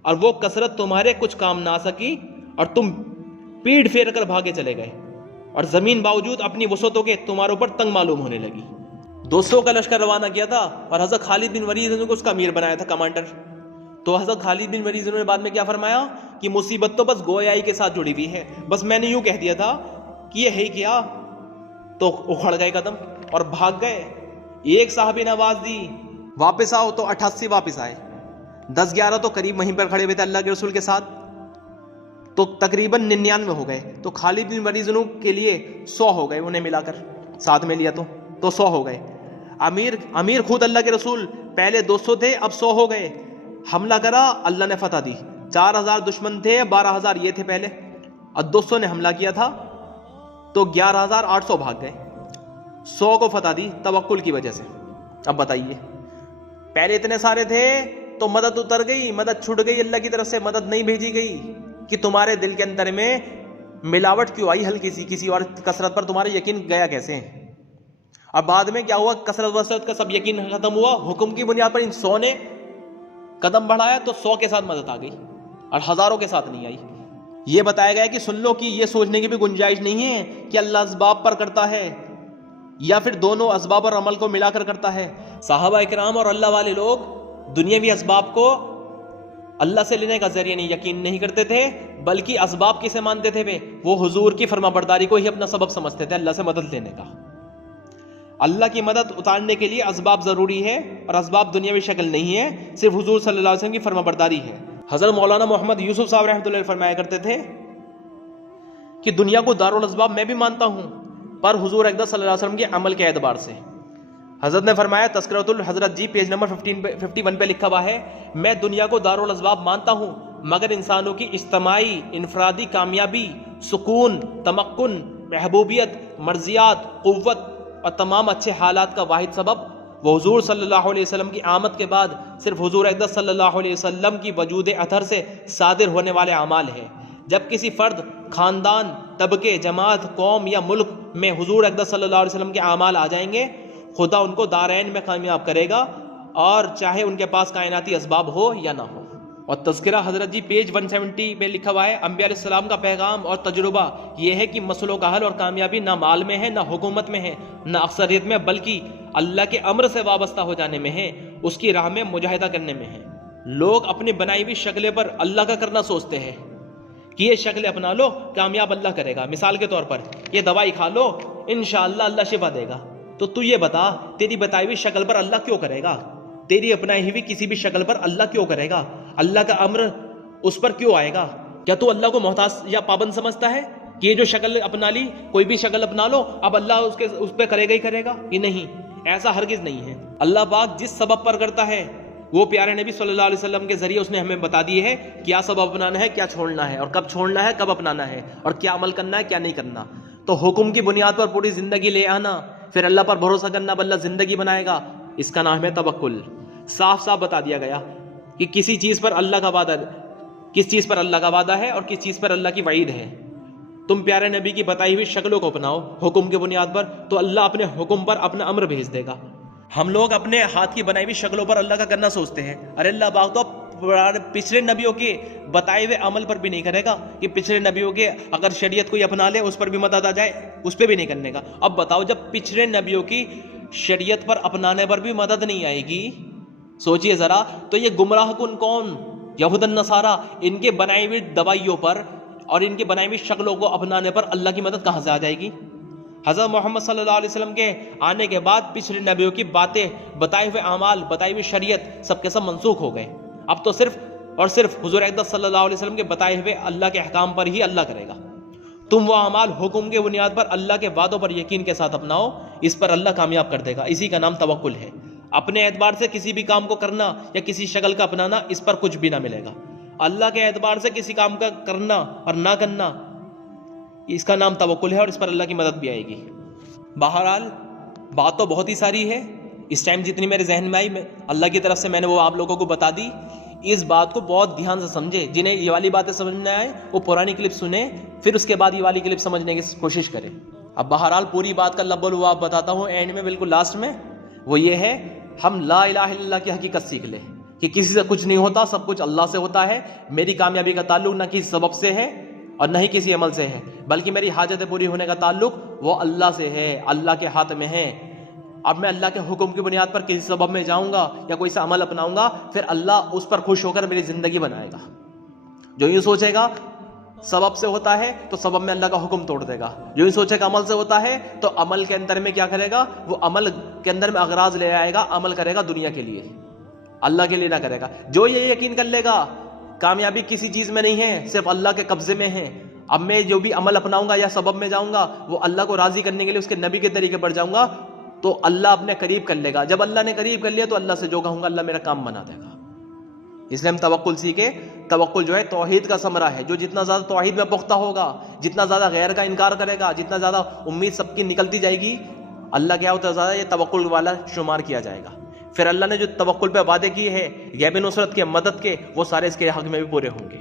اور وہ کثرت تمہارے کچھ کام نہ آ سکی اور تم پیڑ پھیر کر بھاگے چلے گئے اور زمین باوجود اپنی وسعتوں کے تمہارے اوپر تنگ معلوم ہونے لگی. 200 کا لشکر روانہ کیا تھا اور حضرت خالد بن ولید نے اس کا امیر بنایا تھا، کمانڈر. تو حضرت خالد بن ولید نے بعد میں کیا فرمایا کہ مصیبت تو بس گویائی کے ساتھ جڑی ہوئی ہے، بس میں نے یوں کہہ دیا تھا کہ یہ ہے کیا، تو اکھڑ گئے قدم اور بھاگ گئے. ایک صحابی نے آواز دی واپس آؤ، تو 88 واپس آئے. 10-11 تو قریب وہیں پر کھڑے ہوئے تھے اللہ کے رسول کے ساتھ، تو تقریباً 99 ہو گئے. تو خالد بن ولید کے لیے 100 ہو گئے، انہیں ملا کر ساتھ میں لیا تو 100 ہو گئے. امیر خود اللہ کے رسول، پہلے 200 تھے اب 100 ہو گئے. حملہ کرا، اللہ نے فتح دی. 4,000 دشمن تھے، 12,000 یہ تھے پہلے، اور 200 نے حملہ کیا تھا تو 11,800 بھاگ گئے. 100 کو فتح دی توکل کی وجہ سے. اب بتائیے, پہلے اتنے سارے تھے تو مدد اتر گئی, مدد چھوٹ گئی, اللہ کی طرف سے مدد نہیں بھیجی گئی, کہ تمہارے دل کے اندر میں ملاوٹ کیوں آئی ہلکی سی, کسی اور کثرت پر تمہارا یقین گیا کیسے؟ اب بعد میں کیا ہوا, کثرت وثرت کا سب یقین ختم ہوا, حکم کی بنیاد پر ان 100 نے قدم بڑھایا تو 100 کے ساتھ مدد آ گئی اور ہزاروں کے ساتھ نہیں آئی. یہ بتایا گیا کہ سن لو کہ یہ سوچنے کی بھی گنجائش نہیں ہے کہ اللہ اسباب پر کرتا ہے یا پھر دونوں اسباب اور عمل کو ملا کر کرتا ہے. صحابہ اکرام اور اللہ والے لوگ دنیاوی اسباب کو اللہ سے لینے کا ذریعہ نہیں یقین نہیں کرتے تھے, بلکہ اسباب کسے مانتے تھے؟ وہ حضور کی فرما برداری کو ہی اپنا سبب سمجھتے تھے اللہ سے مدد لینے کا. اللہ کی مدد اتارنے کے لیے اسباب ضروری ہے, اور اسباب دنیاوی شکل نہیں ہے, صرف حضور صلی اللہ علیہ وسلم کی فرما برداری ہے. حضرت مولانا محمد یوسف صاحب رحمۃ اللہ علیہ فرمایا کرتے تھے کہ دنیا کو دارالاسباب میں بھی مانتا ہوں, پر حضور اقدس صلی اللہ علیہ وسلم کے عمل کے اعتبار سے. حضرت نے فرمایا, تذکرۃ الحضرت جی پیج نمبر 51 پہ لکھا ہوا ہے, میں دنیا کو دارالاسباب مانتا ہوں, مگر انسانوں کی اجتماعی انفرادی کامیابی, سکون, تمکن, محبوبیت, مرضیات, قوت اور تمام اچھے حالات کا واحد سبب وہ حضور صلی اللہ علیہ وسلم کی آمد کے بعد صرف حضور اقدس صلی اللہ علیہ وسلم کی وجود اطہر سے صادر ہونے والے اعمال ہے. جب کسی فرد, خاندان, طبقے, جماعت, قوم یا ملک میں حضور اقدس صلی اللہ علیہ وسلم کے اعمال آ جائیں گے, خدا ان کو دارین میں کامیاب کرے گا, اور چاہے ان کے پاس کائناتی اسباب ہو یا نہ ہو. اور تذکرہ حضرت جی پیج 170 میں لکھا ہوا ہے, انبیاء علیہ السلام کا پیغام اور تجربہ یہ ہے کہ مسئلوں کا حل اور کامیابی نہ مال میں ہے, نہ حکومت میں ہے, نہ اکثریت میں, بلکہ اللہ کے امر سے وابستہ ہو جانے میں ہے, اس کی راہ میں مجاہدہ کرنے میں ہے. لوگ اپنی بنائی ہوئی شکلیں پر اللہ کا کرنا سوچتے ہیں کہ یہ شکل اپنا لو کامیاب اللہ کرے گا. مثال کے طور پر یہ دوائی کھا لو انشاءاللہ اللہ شفا دے گا. تو یہ بتا, تیری بتائی ہوئی شکل پر اللہ کیوں کرے گا؟ تیری اپنائی ہوئی کسی بھی شکل پر اللہ کیوں کرے گا؟ اللہ کا امر اس پر کیوں آئے گا؟ کیا تو اللہ کو محتاج یا پابند سمجھتا ہے کہ یہ جو شکل اپنا لی, کوئی بھی شکل اپنا لو, اب اللہ اس پہ کرے گا ہی کرے گا؟ یہ نہیں, ایسا ہرگز نہیں ہے. اللہ پاک جس سبب پر کرتا ہے وہ پیارے نبی صلی اللہ علیہ وسلم کے ذریعے اس نے ہمیں بتا دی ہے کیا سبب اپنانا ہے, کیا چھوڑنا ہے, اور کب چھوڑنا ہے, کب اپنانا ہے, اور کیا عمل کرنا ہے, کیا نہیں کرنا. تو حکم کی بنیاد پر پوری زندگی لے آنا, پھر اللہ پر بھروسہ کرنا, اب اللہ زندگی بنائے گا, اس کا نام ہے توکل. صاف صاف بتا دیا گیا کہ کسی چیز پر اللہ کا وعدہ, کس چیز پر اللہ کا وعدہ ہے اور کس چیز پر اللہ کی وعید ہے. تم پیارے نبی کی بتائی ہوئی شکلوں کو اپناؤ حکم کی بنیاد پر, تو اللہ اپنے حکم پر اپنا امر بھیج دے گا. ہم لوگ اپنے ہاتھ کی بنائی ہوئی شکلوں پر اللہ کا کرنا سوچتے ہیں. ارے اللہ پاک تو پچھلے نبیوں کے بتائے ہوئے عمل پر بھی نہیں کرے گا کہ پچھلے نبیوں کے اگر شریعت کوئی اپنا لے اس پر بھی مدد آ جائے, اس پہ بھی نہیں کرنے کا. اب بتاؤ, جب پچھلے نبیوں کی شریعت پر اپنانے پر بھی مدد نہیں آئے گی, سوچئے ذرا, تو یہ گمراہ کن کون, یہود النصارہ, ان کے بنائی ہوئی دوائیوں پر اور ان کے بنائی ہوئی شکلوں کو اپنانے پر اللہ کی مدد کہاں سے آ جائے گی؟ حضرت محمد صلی اللہ علیہ وسلم کے آنے کے بعد پچھلے نبیوں کی باتیں, بتائے ہوئے اعمال, بتائی ہوئی شریعت سب کے سب منسوخ ہو گئے. اب تو صرف اور صرف حضور اقدس صلی اللہ علیہ وسلم کے بتائے ہوئے اللہ کے احکام پر ہی اللہ کرے گا. تم وہ اعمال حکم کے بنیاد پر اللہ کے وعدوں پر یقین کے ساتھ اپناؤ, اس پر اللہ کامیاب کر دے گا. اسی کا نام توکل ہے. اپنے اعتبار سے کسی بھی کام کو کرنا یا کسی شکل کا اپنانا, اس پر کچھ بھی نہ ملے گا. اللہ کے اعتبار سے کسی کام کا کرنا اور نہ کرنا, اس کا نام توکل ہے, اور اس پر اللہ کی مدد بھی آئے گی. بہرحال بات تو بہت ہی ساری ہے, اس ٹائم جتنی میرے ذہن میں آئی اللہ کی طرف سے میں نے وہ آپ لوگوں کو بتا دی. اس بات کو بہت دھیان سے سمجھے, جنہیں یہ والی باتیں سمجھنا ہے وہ پرانی کلپ سنیں, پھر اس کے بعد یہ والی کلپ سمجھنے کی کوشش کریں. اب بہرحال پوری بات کا لب و لباب بتاتا ہوں اینڈ میں, بالکل لاسٹ میں. وہ یہ ہے, ہم لا الہ الا اللہ کی حقیقت سیکھ لیں کہ کسی سے کچھ نہیں ہوتا, سب کچھ اللہ سے ہوتا ہے. میری کامیابی کا تعلق نہ کسی سبب سے ہے اور نہ ہی کسی عمل سے ہے, بلکہ میری حاجت پوری ہونے کا تعلق وہ اللہ سے ہے, اللہ کے ہاتھ میں ہے. اب میں اللہ کے حکم کی بنیاد پر کسی سبب میں جاؤں گا یا کوئی سا عمل اپناؤں گا, پھر اللہ اس پر خوش ہو کر میری زندگی بنائے گا. جو یہ سوچے گا سبب سے ہوتا ہے تو سبب میں اللہ کا حکم توڑ دے گا. جو یہ سوچے گا عمل سے ہوتا ہے تو عمل کے اندر میں کیا کرے گا, وہ عمل کے اندر میں اغراض لے آئے گا, عمل کرے گا دنیا کے لیے, اللہ کے لیے نہ کرے گا. جو یہ یقین کر لے گا کامیابی کسی چیز میں نہیں ہے, صرف اللہ کے قبضے میں ہے. اب میں جو بھی عمل اپناؤں گا یا سبب میں جاؤں گا وہ اللہ کو راضی کرنے کے لیے اس کے نبی کے طریقے پر جاؤں گا, تو اللہ اپنے قریب کر لے گا. جب اللہ نے قریب کر لیا تو اللہ سے جو کہوں گا اللہ میرا کام بنا دے گا. اس لیے ہم توکل سیکھے. توکل جو ہے توحید کا ثمرہ ہے. جو جتنا زیادہ توحید میں پختہ ہوگا, جتنا زیادہ غیر کا انکار کرے گا, جتنا زیادہ امید سب کی نکلتی جائے گی, اللہ کیا ہوتا ہے زیادہ، یہ توکل والا شمار کیا جائے گا. پھر اللہ نے جو توکل پہ وعدے کیے ہیں غیبی نصرت کے، مدد کے، وہ سارے اس کے حق میں بھی پورے ہوں گے.